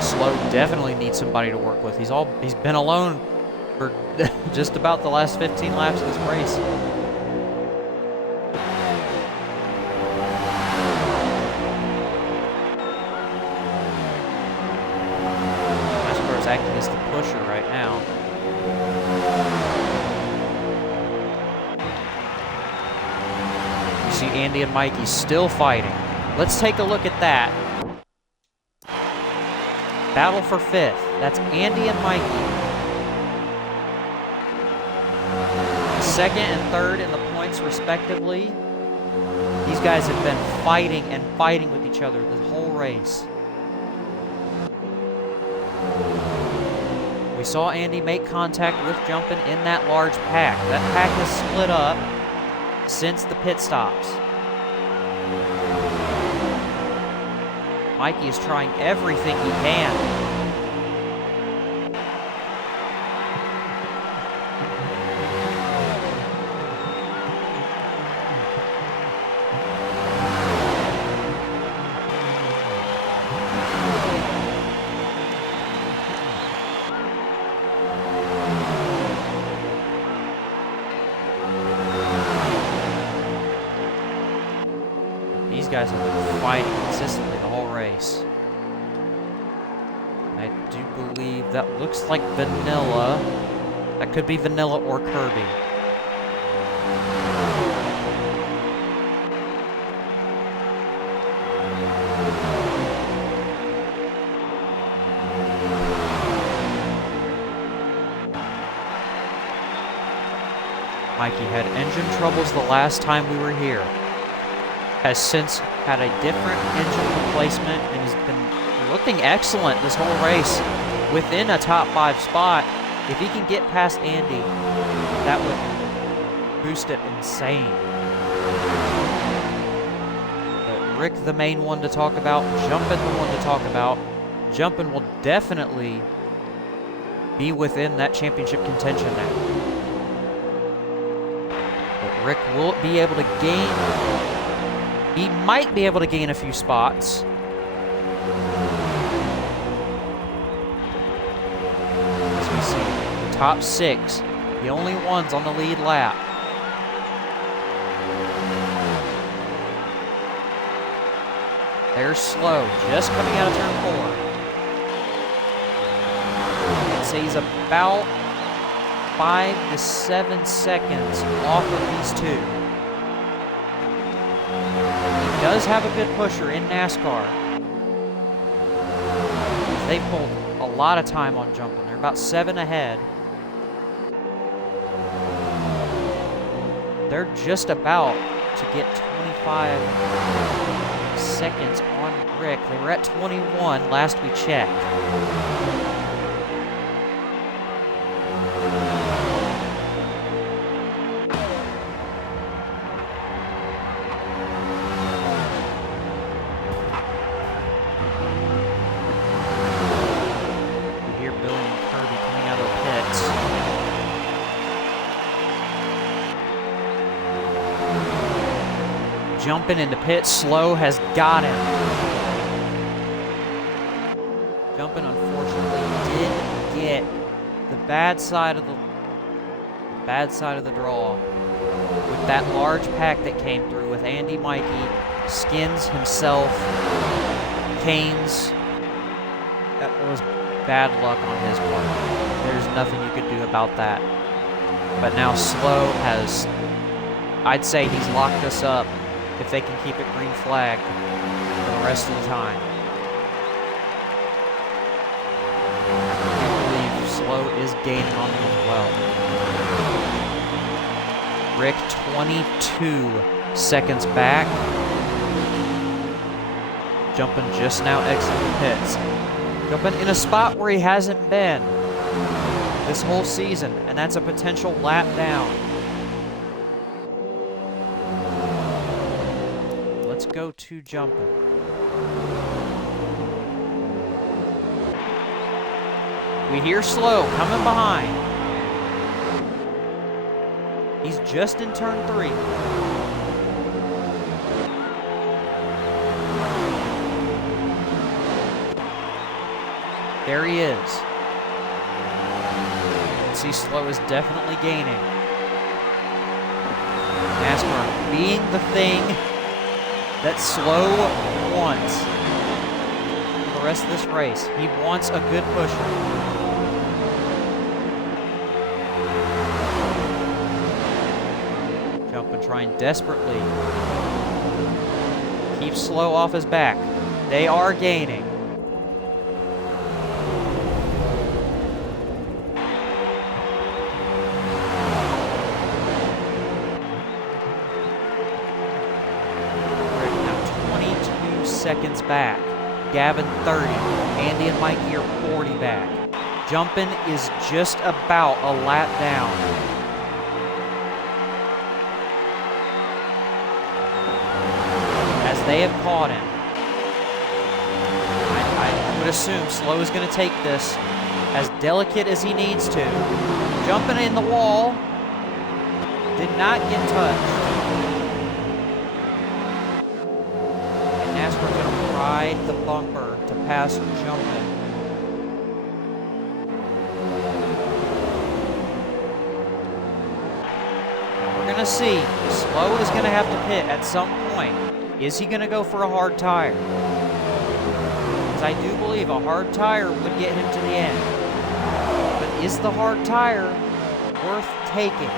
Slow definitely needs somebody to work with. He's been alone for just about the last 15 laps of this race. Acting as the pusher right now. You see Andy and Mikey still fighting. Let's take a look at that. Battle for 5th. That's Andy and Mikey. 2nd and 3rd in the points respectively. These guys have been fighting and fighting with each other the whole race. We saw Andy make contact with jumping in that large pack. That pack has split up since the pit stops. Mikey is trying everything he can. These guys have been fighting consistently the whole race. I do believe that looks like Vanilla. That could be Vanilla or Kirby. Mikey had engine troubles the last time we were here. Has since had a different engine replacement and has been looking excellent this whole race within a top 5 spot. If he can get past Andy, that would boost it insane. But Rick, the main one to talk about, Jumpin', the one to talk about. Jumpin' will definitely be within that championship contention now. But Rick will be able to gain. He might be able to gain a few spots. As we see, the top 6, the only ones on the lead lap. They're slow, just coming out of turn 4. I'd say he's about 5 to 7 seconds off of these 2. He does have a good pusher in NASCAR. They pulled a lot of time on jumping. They're about 7 ahead. They're just about to get 25 seconds on Rick. They were at 21 last we checked. You hear Billy and Kirby coming out of the pits. Jumping into pit, Slow has got him. Jumping, unfortunately, did get the bad side of the draw with that large pack that came through with Andy, Mikey, Skins himself, Canes. That was bad luck on his part. There's nothing you could do about that. But now Slow has, I'd say he's locked us up if they can keep it green flag for the rest of the time. I believe Slow is gaining on them as well. Rick 22 seconds back. Jumping just now exiting the pits. Jumping in a spot where he hasn't been this whole season, and that's a potential lap down. Let's go to jumping. We hear Slow coming behind. He's just in turn 3. There he is. See, Slow is definitely gaining. NASCAR being the thing that Slow wants for the rest of this race. He wants a good pusher. Jumping, trying desperately. Keep Slow off his back. They are gaining. Seconds back. Gavin 30. Andy and Mikey are 40 back. Jumping is just about a lap down. As they have caught him. I would assume Slow is going to take this as delicate as he needs to. Jumping in the wall. Did not get touched. NASCAR's going to ride the bumper to pass Jumping. Now we're going to see. Slow is going to have to pit at some point. Is he going to go for a hard tire? Because I do believe a hard tire would get him to the end. But is the hard tire worth taking?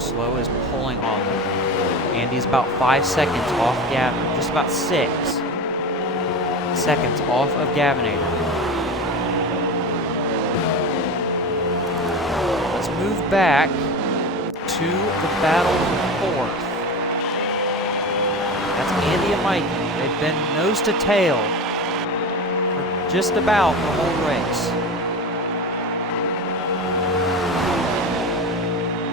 Slow is pulling on them. Andy's about 5 seconds off Gavin. Just about 6 seconds off of Gavinator. back to the battle for fourth. That's Andy and Mikey. They've been nose to tail for just about the whole race.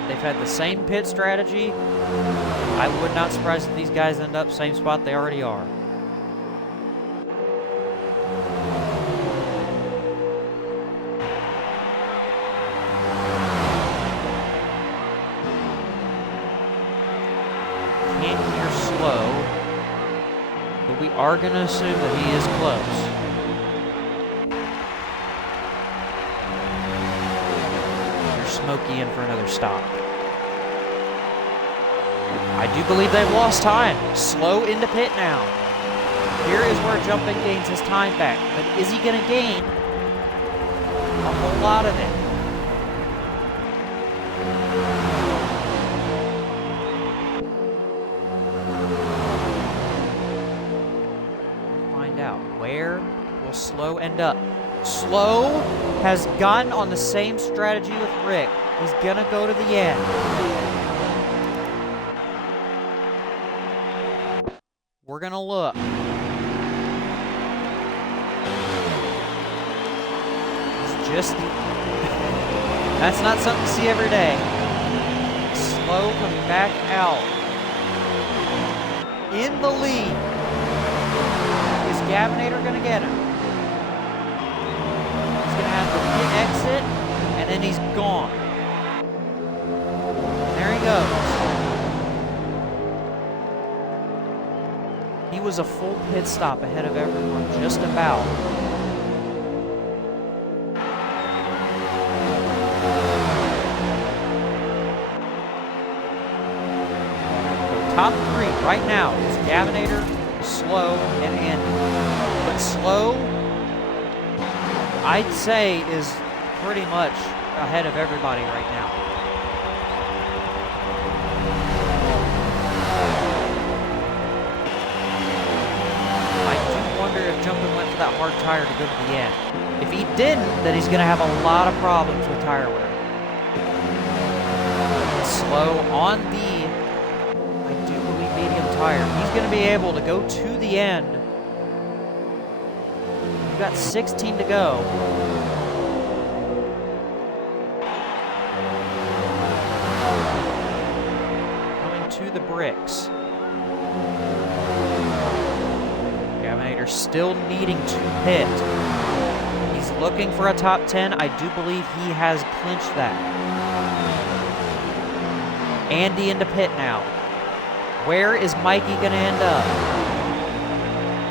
They've had the same pit strategy. I would not be surprised if these guys end up same spot they already are. Can't hear slow, but we are going to assume that he is close. There's Smokey in for another stop. I do believe they've lost time. Slow into pit now. Here is where jumping gains his time back. But is he going to gain a whole lot of it? Find out. Where will Slow end up? Slow has gotten on the same strategy with Rick. He's going to go to the end. We're going to look. It's just... that's not something to see every day. Slow coming back out. In the lead. Is Gavinator going to get him? He's going to have the pit exit, and then he's gone. There he goes. He was a full pit stop ahead of everyone, just about. The top three right now is Gavinator, Slow, and Andy. But Slow, I'd say, is pretty much ahead of everybody right now. If Jumpin went for that hard tire to go to the end. If he didn't, then he's going to have a lot of problems with tire wear. Slow on the, I do believe, medium tire. He's going to be able to go to the end. We've got 16 to go. Coming to the bricks. Gavinator still needing to pit. He's looking for a top 10. I do believe he has clinched that. Andy into pit now. Where is Mikey going to end up?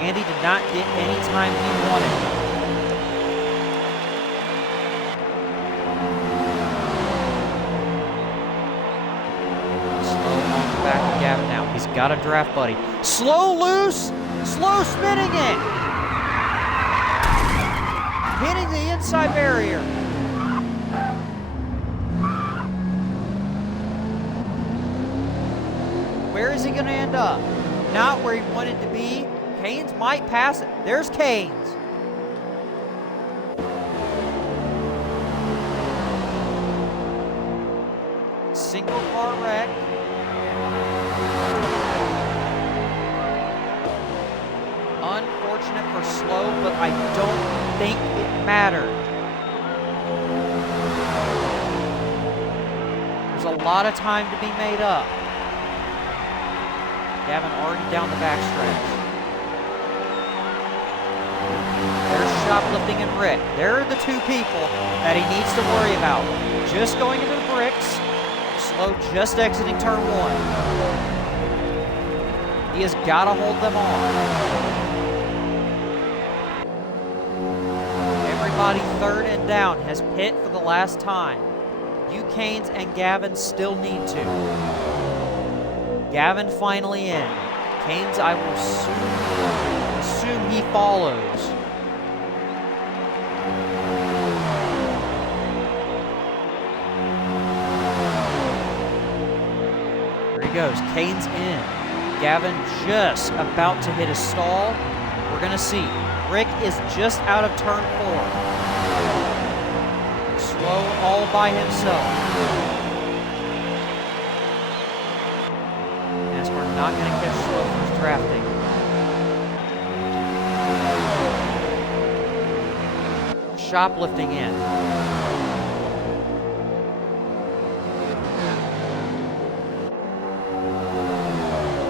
Andy did not get any time he wanted. Slow on the back of Gavin now. He's got a draft buddy. Slow loose. Slow spinning it. Hitting the inside barrier. Where is he going to end up? Not where he wanted to be. Canes might pass it. There's Canes. Single car wreck. Unfortunate for Slow, but I don't think it mattered. There's a lot of time to be made up. Gavin already down the backstretch. There's Shoplifting and Rick. They're the two people that he needs to worry about. Just going into the bricks. Slow just exiting turn one. He has got to hold them on. Everybody third and down has pit for the last time. You Canes and Gavin still need to. Gavin finally in. Canes, I will assume he follows. There he goes. Canes in. Gavin just about to hit a stall. We're going to see. Rick is just out of turn 4. Slow all by himself. NASCAR not going to catch Slow for his drafting. Shoplifting in.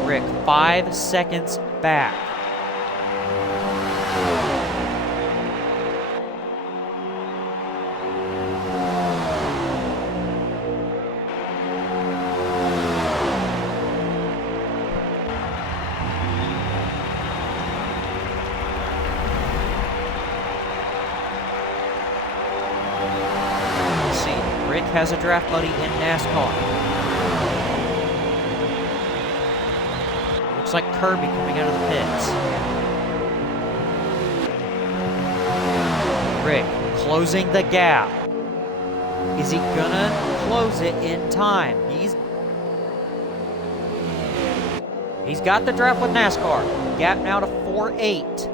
Rick, 5 seconds back. Rick has a draft buddy in NASCAR. Looks like Kirby coming out of the pits. Rick closing the gap. Is he gonna close it in time? He's got the draft with NASCAR. Gap now to 4.8.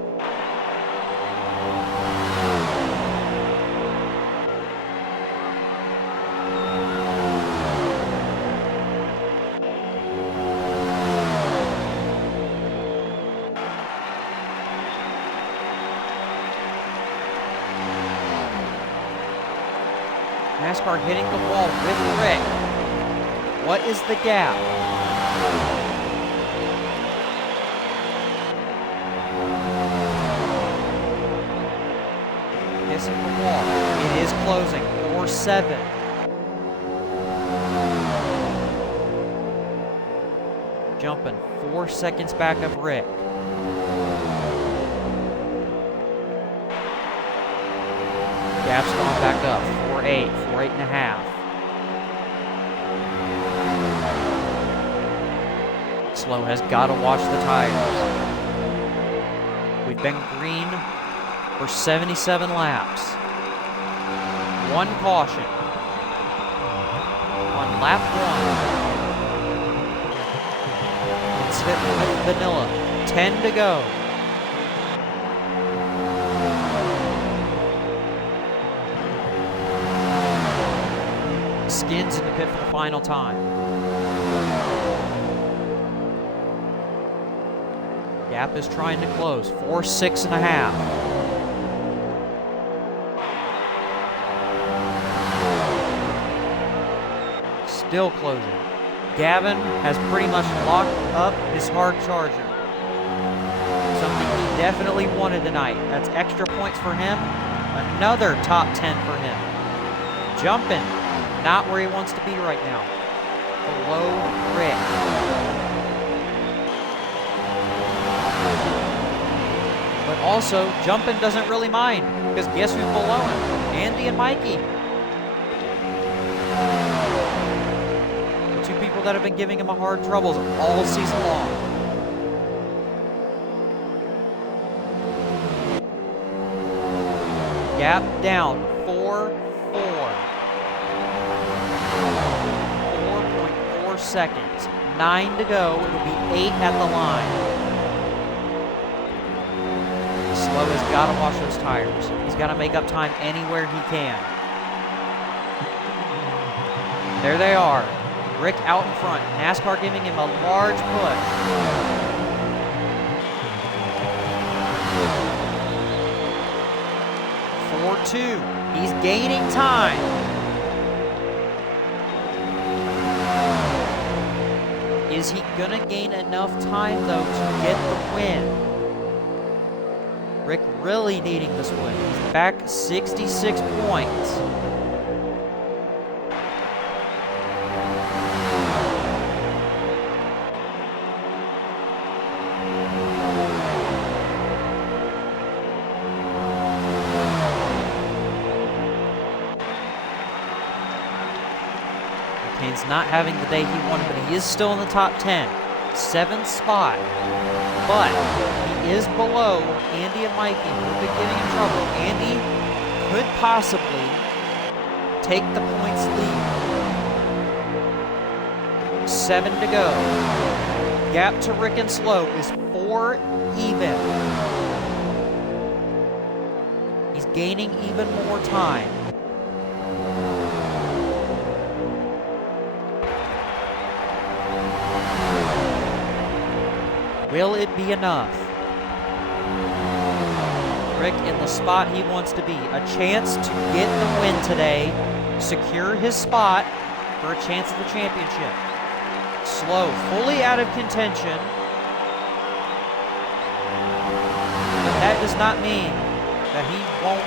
NASCAR hitting the wall with Rick. What is the gap? Kissing the wall. It is closing. 4.7. Jumping 4 seconds back of Rick. Gap's going back up. 4.8, 4.8.5. Slow has got to watch the tires. We've been green for 77 laps. One caution. On lap 1. Incident with Vanilla. 10 to go. Skins in the pit for the final time. Gap is trying to close. 4.6.5. Still closing. Gavin has pretty much locked up his hard charger. Something he definitely wanted tonight. That's extra points for him. Another top 10 for him. Jumping. Not where he wants to be right now. Below Rick. But also, jumping doesn't really mind, because guess who's below him? Andy and Mikey. The two people that have been giving him a hard troubles all season long. Gap down, 4.4. 4.4 seconds. 9 to go. It'll be 8 at the line. Slow has got to watch those tires. He's got to make up time anywhere he can. There they are. Rick out in front. NASCAR giving him a large push. He's gaining time. Is he gonna gain enough time though to get the win? Rick really needing this win. He's back 66 points. He's not having the day he wanted, but he is still in the top 10. 7th spot. But he is below Andy and Mikey, who have been giving him trouble. Andy could possibly take the points lead. 7 to go. Gap to Rick and Slow is 4 even. He's gaining even more time. Will it be enough? Rick in the spot he wants to be. A chance to get the win today, secure his spot for a chance at the championship. Slow, fully out of contention. But that does not mean that he won't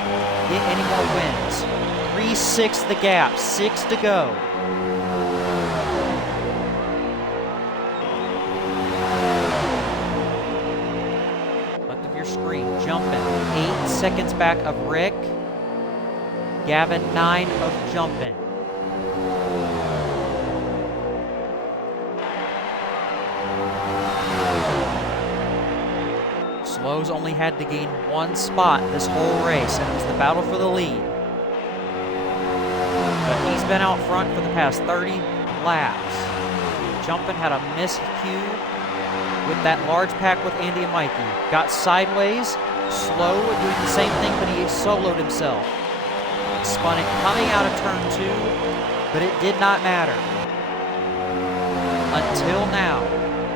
get any more wins. 3-6 the gap, 6 to go. Left of your screen, jumping. 8 seconds back of Rick. Gavin, 9 of jumping. Slow's only had to gain 1 spot this whole race, and it was the battle for the lead. But he's been out front for the past 30 laps. Jumping had a miscue with that large pack with Andy and Mikey. Got sideways, Slow doing the same thing, but he soloed himself. Spun it coming out of turn 2, but it did not matter. Until now,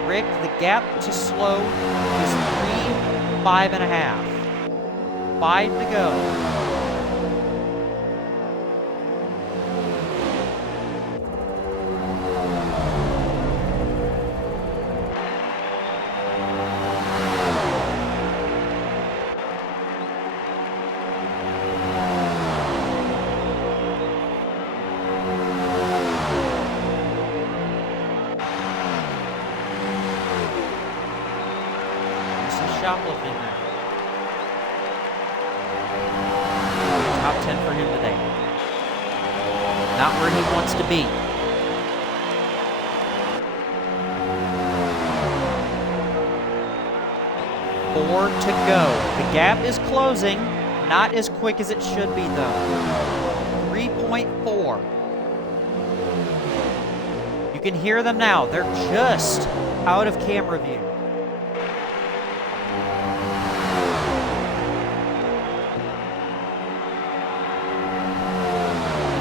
Rick, the gap to Slow is 5.5. 5 to go. Shoplifting there. Top 10 for him today. Not where he wants to be. Four to go. The gap is closing. Not as quick as it should be, though. 3.4. You can hear them now. They're just out of camera view.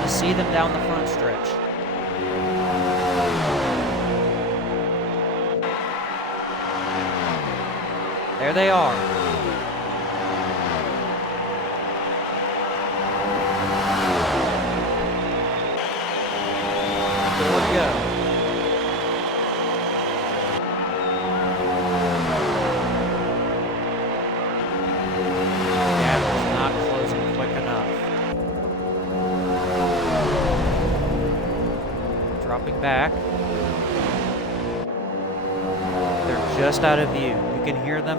See them down the front stretch. There they are. Four to go. Gap is not closing quick enough. Dropping back. They're just out of view. You can hear them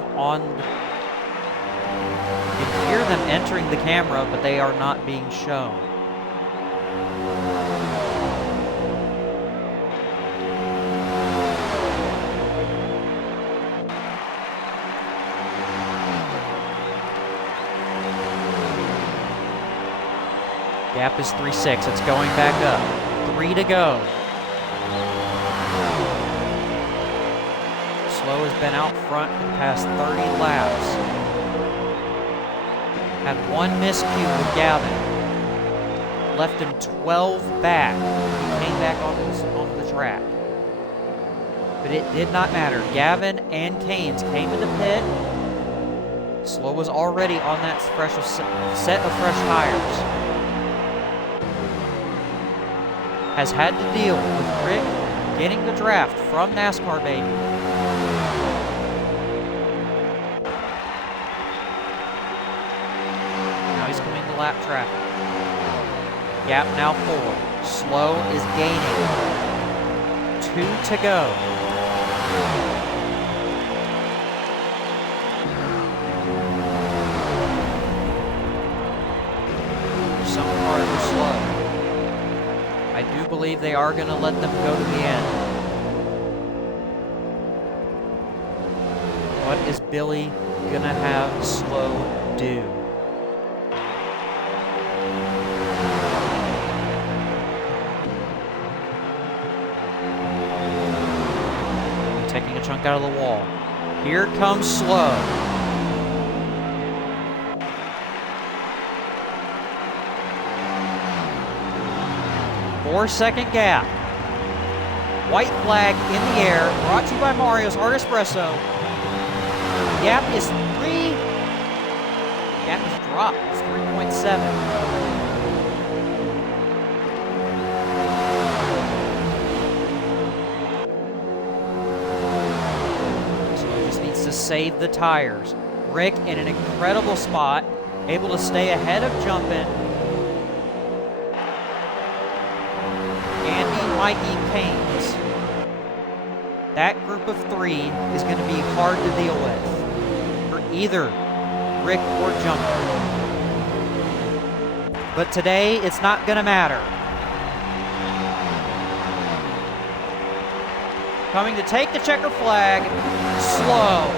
entering the camera, but they are not being shown. Gap is 3.6. It's going back up. 3 to go. Slow has been out front for the past 30 laps. Had one miscue with Gavin. Left him 12 back. He came back onto the track. But it did not matter. Gavin and Canes came into pit. Slow was already on that set of fresh tires. Has had to deal with Rick getting the draft from NASCAR Baby. Now he's coming to lap traffic. Gap now 4. Slow is gaining. 2 to go. Some cars are slow. I do believe they are going to let them go to the end. What is Billy going to have Slow do? Taking a chunk out of the wall. Here comes Slow. 4-second gap. White flag in the air, brought to you by Mario's Hard Espresso. Gap is 3. Gap is dropped. It's 3.7. To save the tires. Rick in an incredible spot, able to stay ahead of Jumpin'. Andy, Mikey, Keynes. That group of 3 is going to be hard to deal with for either Rick or Jumpin'. But today, it's not going to matter. Coming to take the checker flag, slow.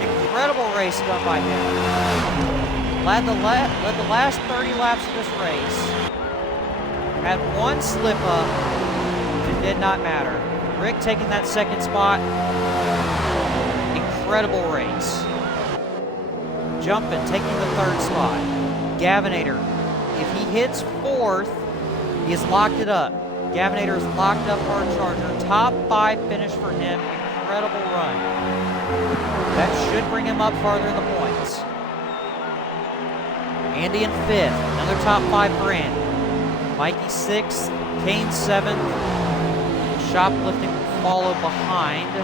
Incredible race done by him. Led the last 30 laps of this race. Had one slip up. It did not matter. Rick taking that second spot. Incredible race. Jumpin' taking the third spot. Gavinator, if he hits 4th, he has locked it up. Gavinator is locked up Hard Charger. Top 5 finish for him. Incredible run. That should bring him up farther in the points. Andy in 5th. Another top 5 for Andy. Mikey 6th. Kane 7th. Shoplifting will follow behind.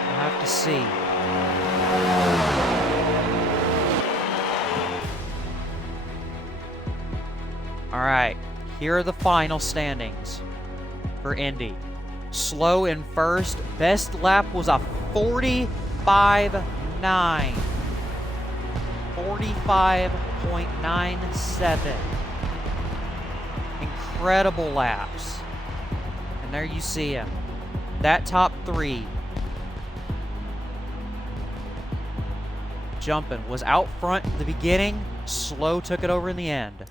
We'll have to see. All right, here are the final standings for Indy. Slow in first. Best lap was a 45.9. 45.97. Incredible laps. And there you see him. That top 3. Jumpin' was out front at the beginning. Slow took it over in the end.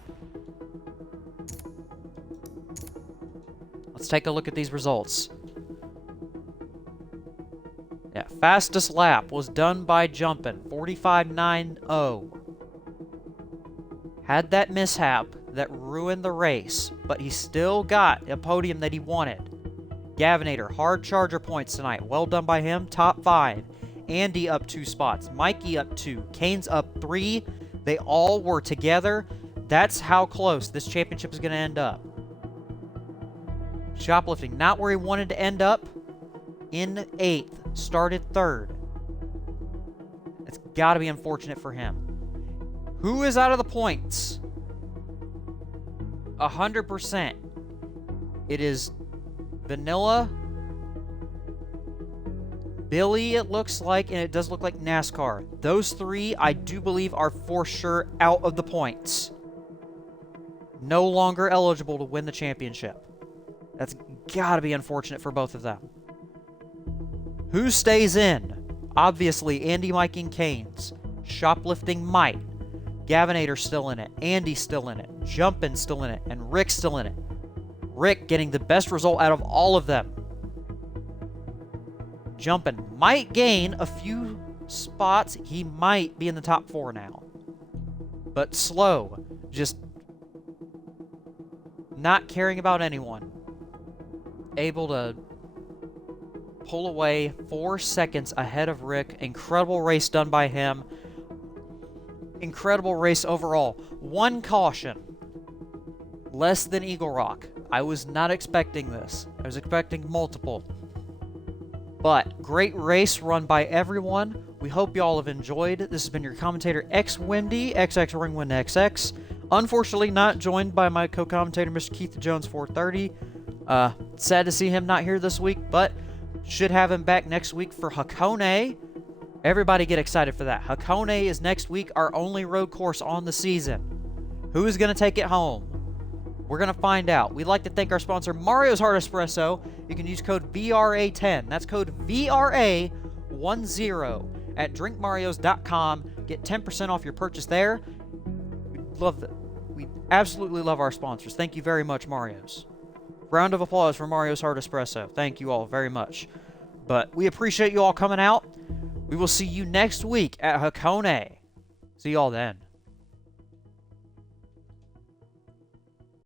Let's take a look at these results. Yeah, fastest lap was done by Jumpin', 45.90. Had that mishap that ruined the race, but he still got a podium that he wanted. Gavinator, Hard Charger points tonight. Well done by him, top 5. Andy up 2 spots. Mikey up 2. Kane's up 3. They all were together. That's how close this championship is going to end up. Shoplifting, not where he wanted to end up. In 8th, started 3rd. It's got to be unfortunate for him. Who is out of the points? 100%. It is Vanilla, Billy, it looks like, and it does look like NASCAR. Those 3, I do believe, are for sure out of the points. No longer eligible to win the championship. That's got to be unfortunate for both of them. Who stays in? Obviously, Andy, Mike, and Keynes. Shoplifting might. Gavinator's still in it. Andy's still in it. Jumpin's still in it. And Rick's still in it. Rick getting the best result out of all of them. Jumpin might gain a few spots. He might be in the top 4 now. But slow. Just not caring about anyone. Able to pull away 4 seconds ahead of Rick. Incredible race done by him. Incredible race overall. 1 caution. Less than Eagle Rock. I was not expecting this. I was expecting multiple. But great race run by everyone. We hope y'all have enjoyed. This has been your commentator X Windy, XX Ringwind XX. Unfortunately not joined by my co-commentator Mr. Keith Jones 430. Sad to see him not here this week, but should have him back next week for Hakone. Everybody get excited for that. Hakone is next week, our only road course on the season. Who is going to take it home? We're going to find out. We'd like to thank our sponsor, Mario's Hard Espresso. You can use code VRA10. That's code VRA10 at drinkmarios.com. Get 10% off your purchase there. We absolutely love our sponsors. Thank you very much, Mario's. Round of applause for Mario's Hard Espresso. Thank you all very much. But we appreciate you all coming out. We will see you next week at Hakone. See y'all then.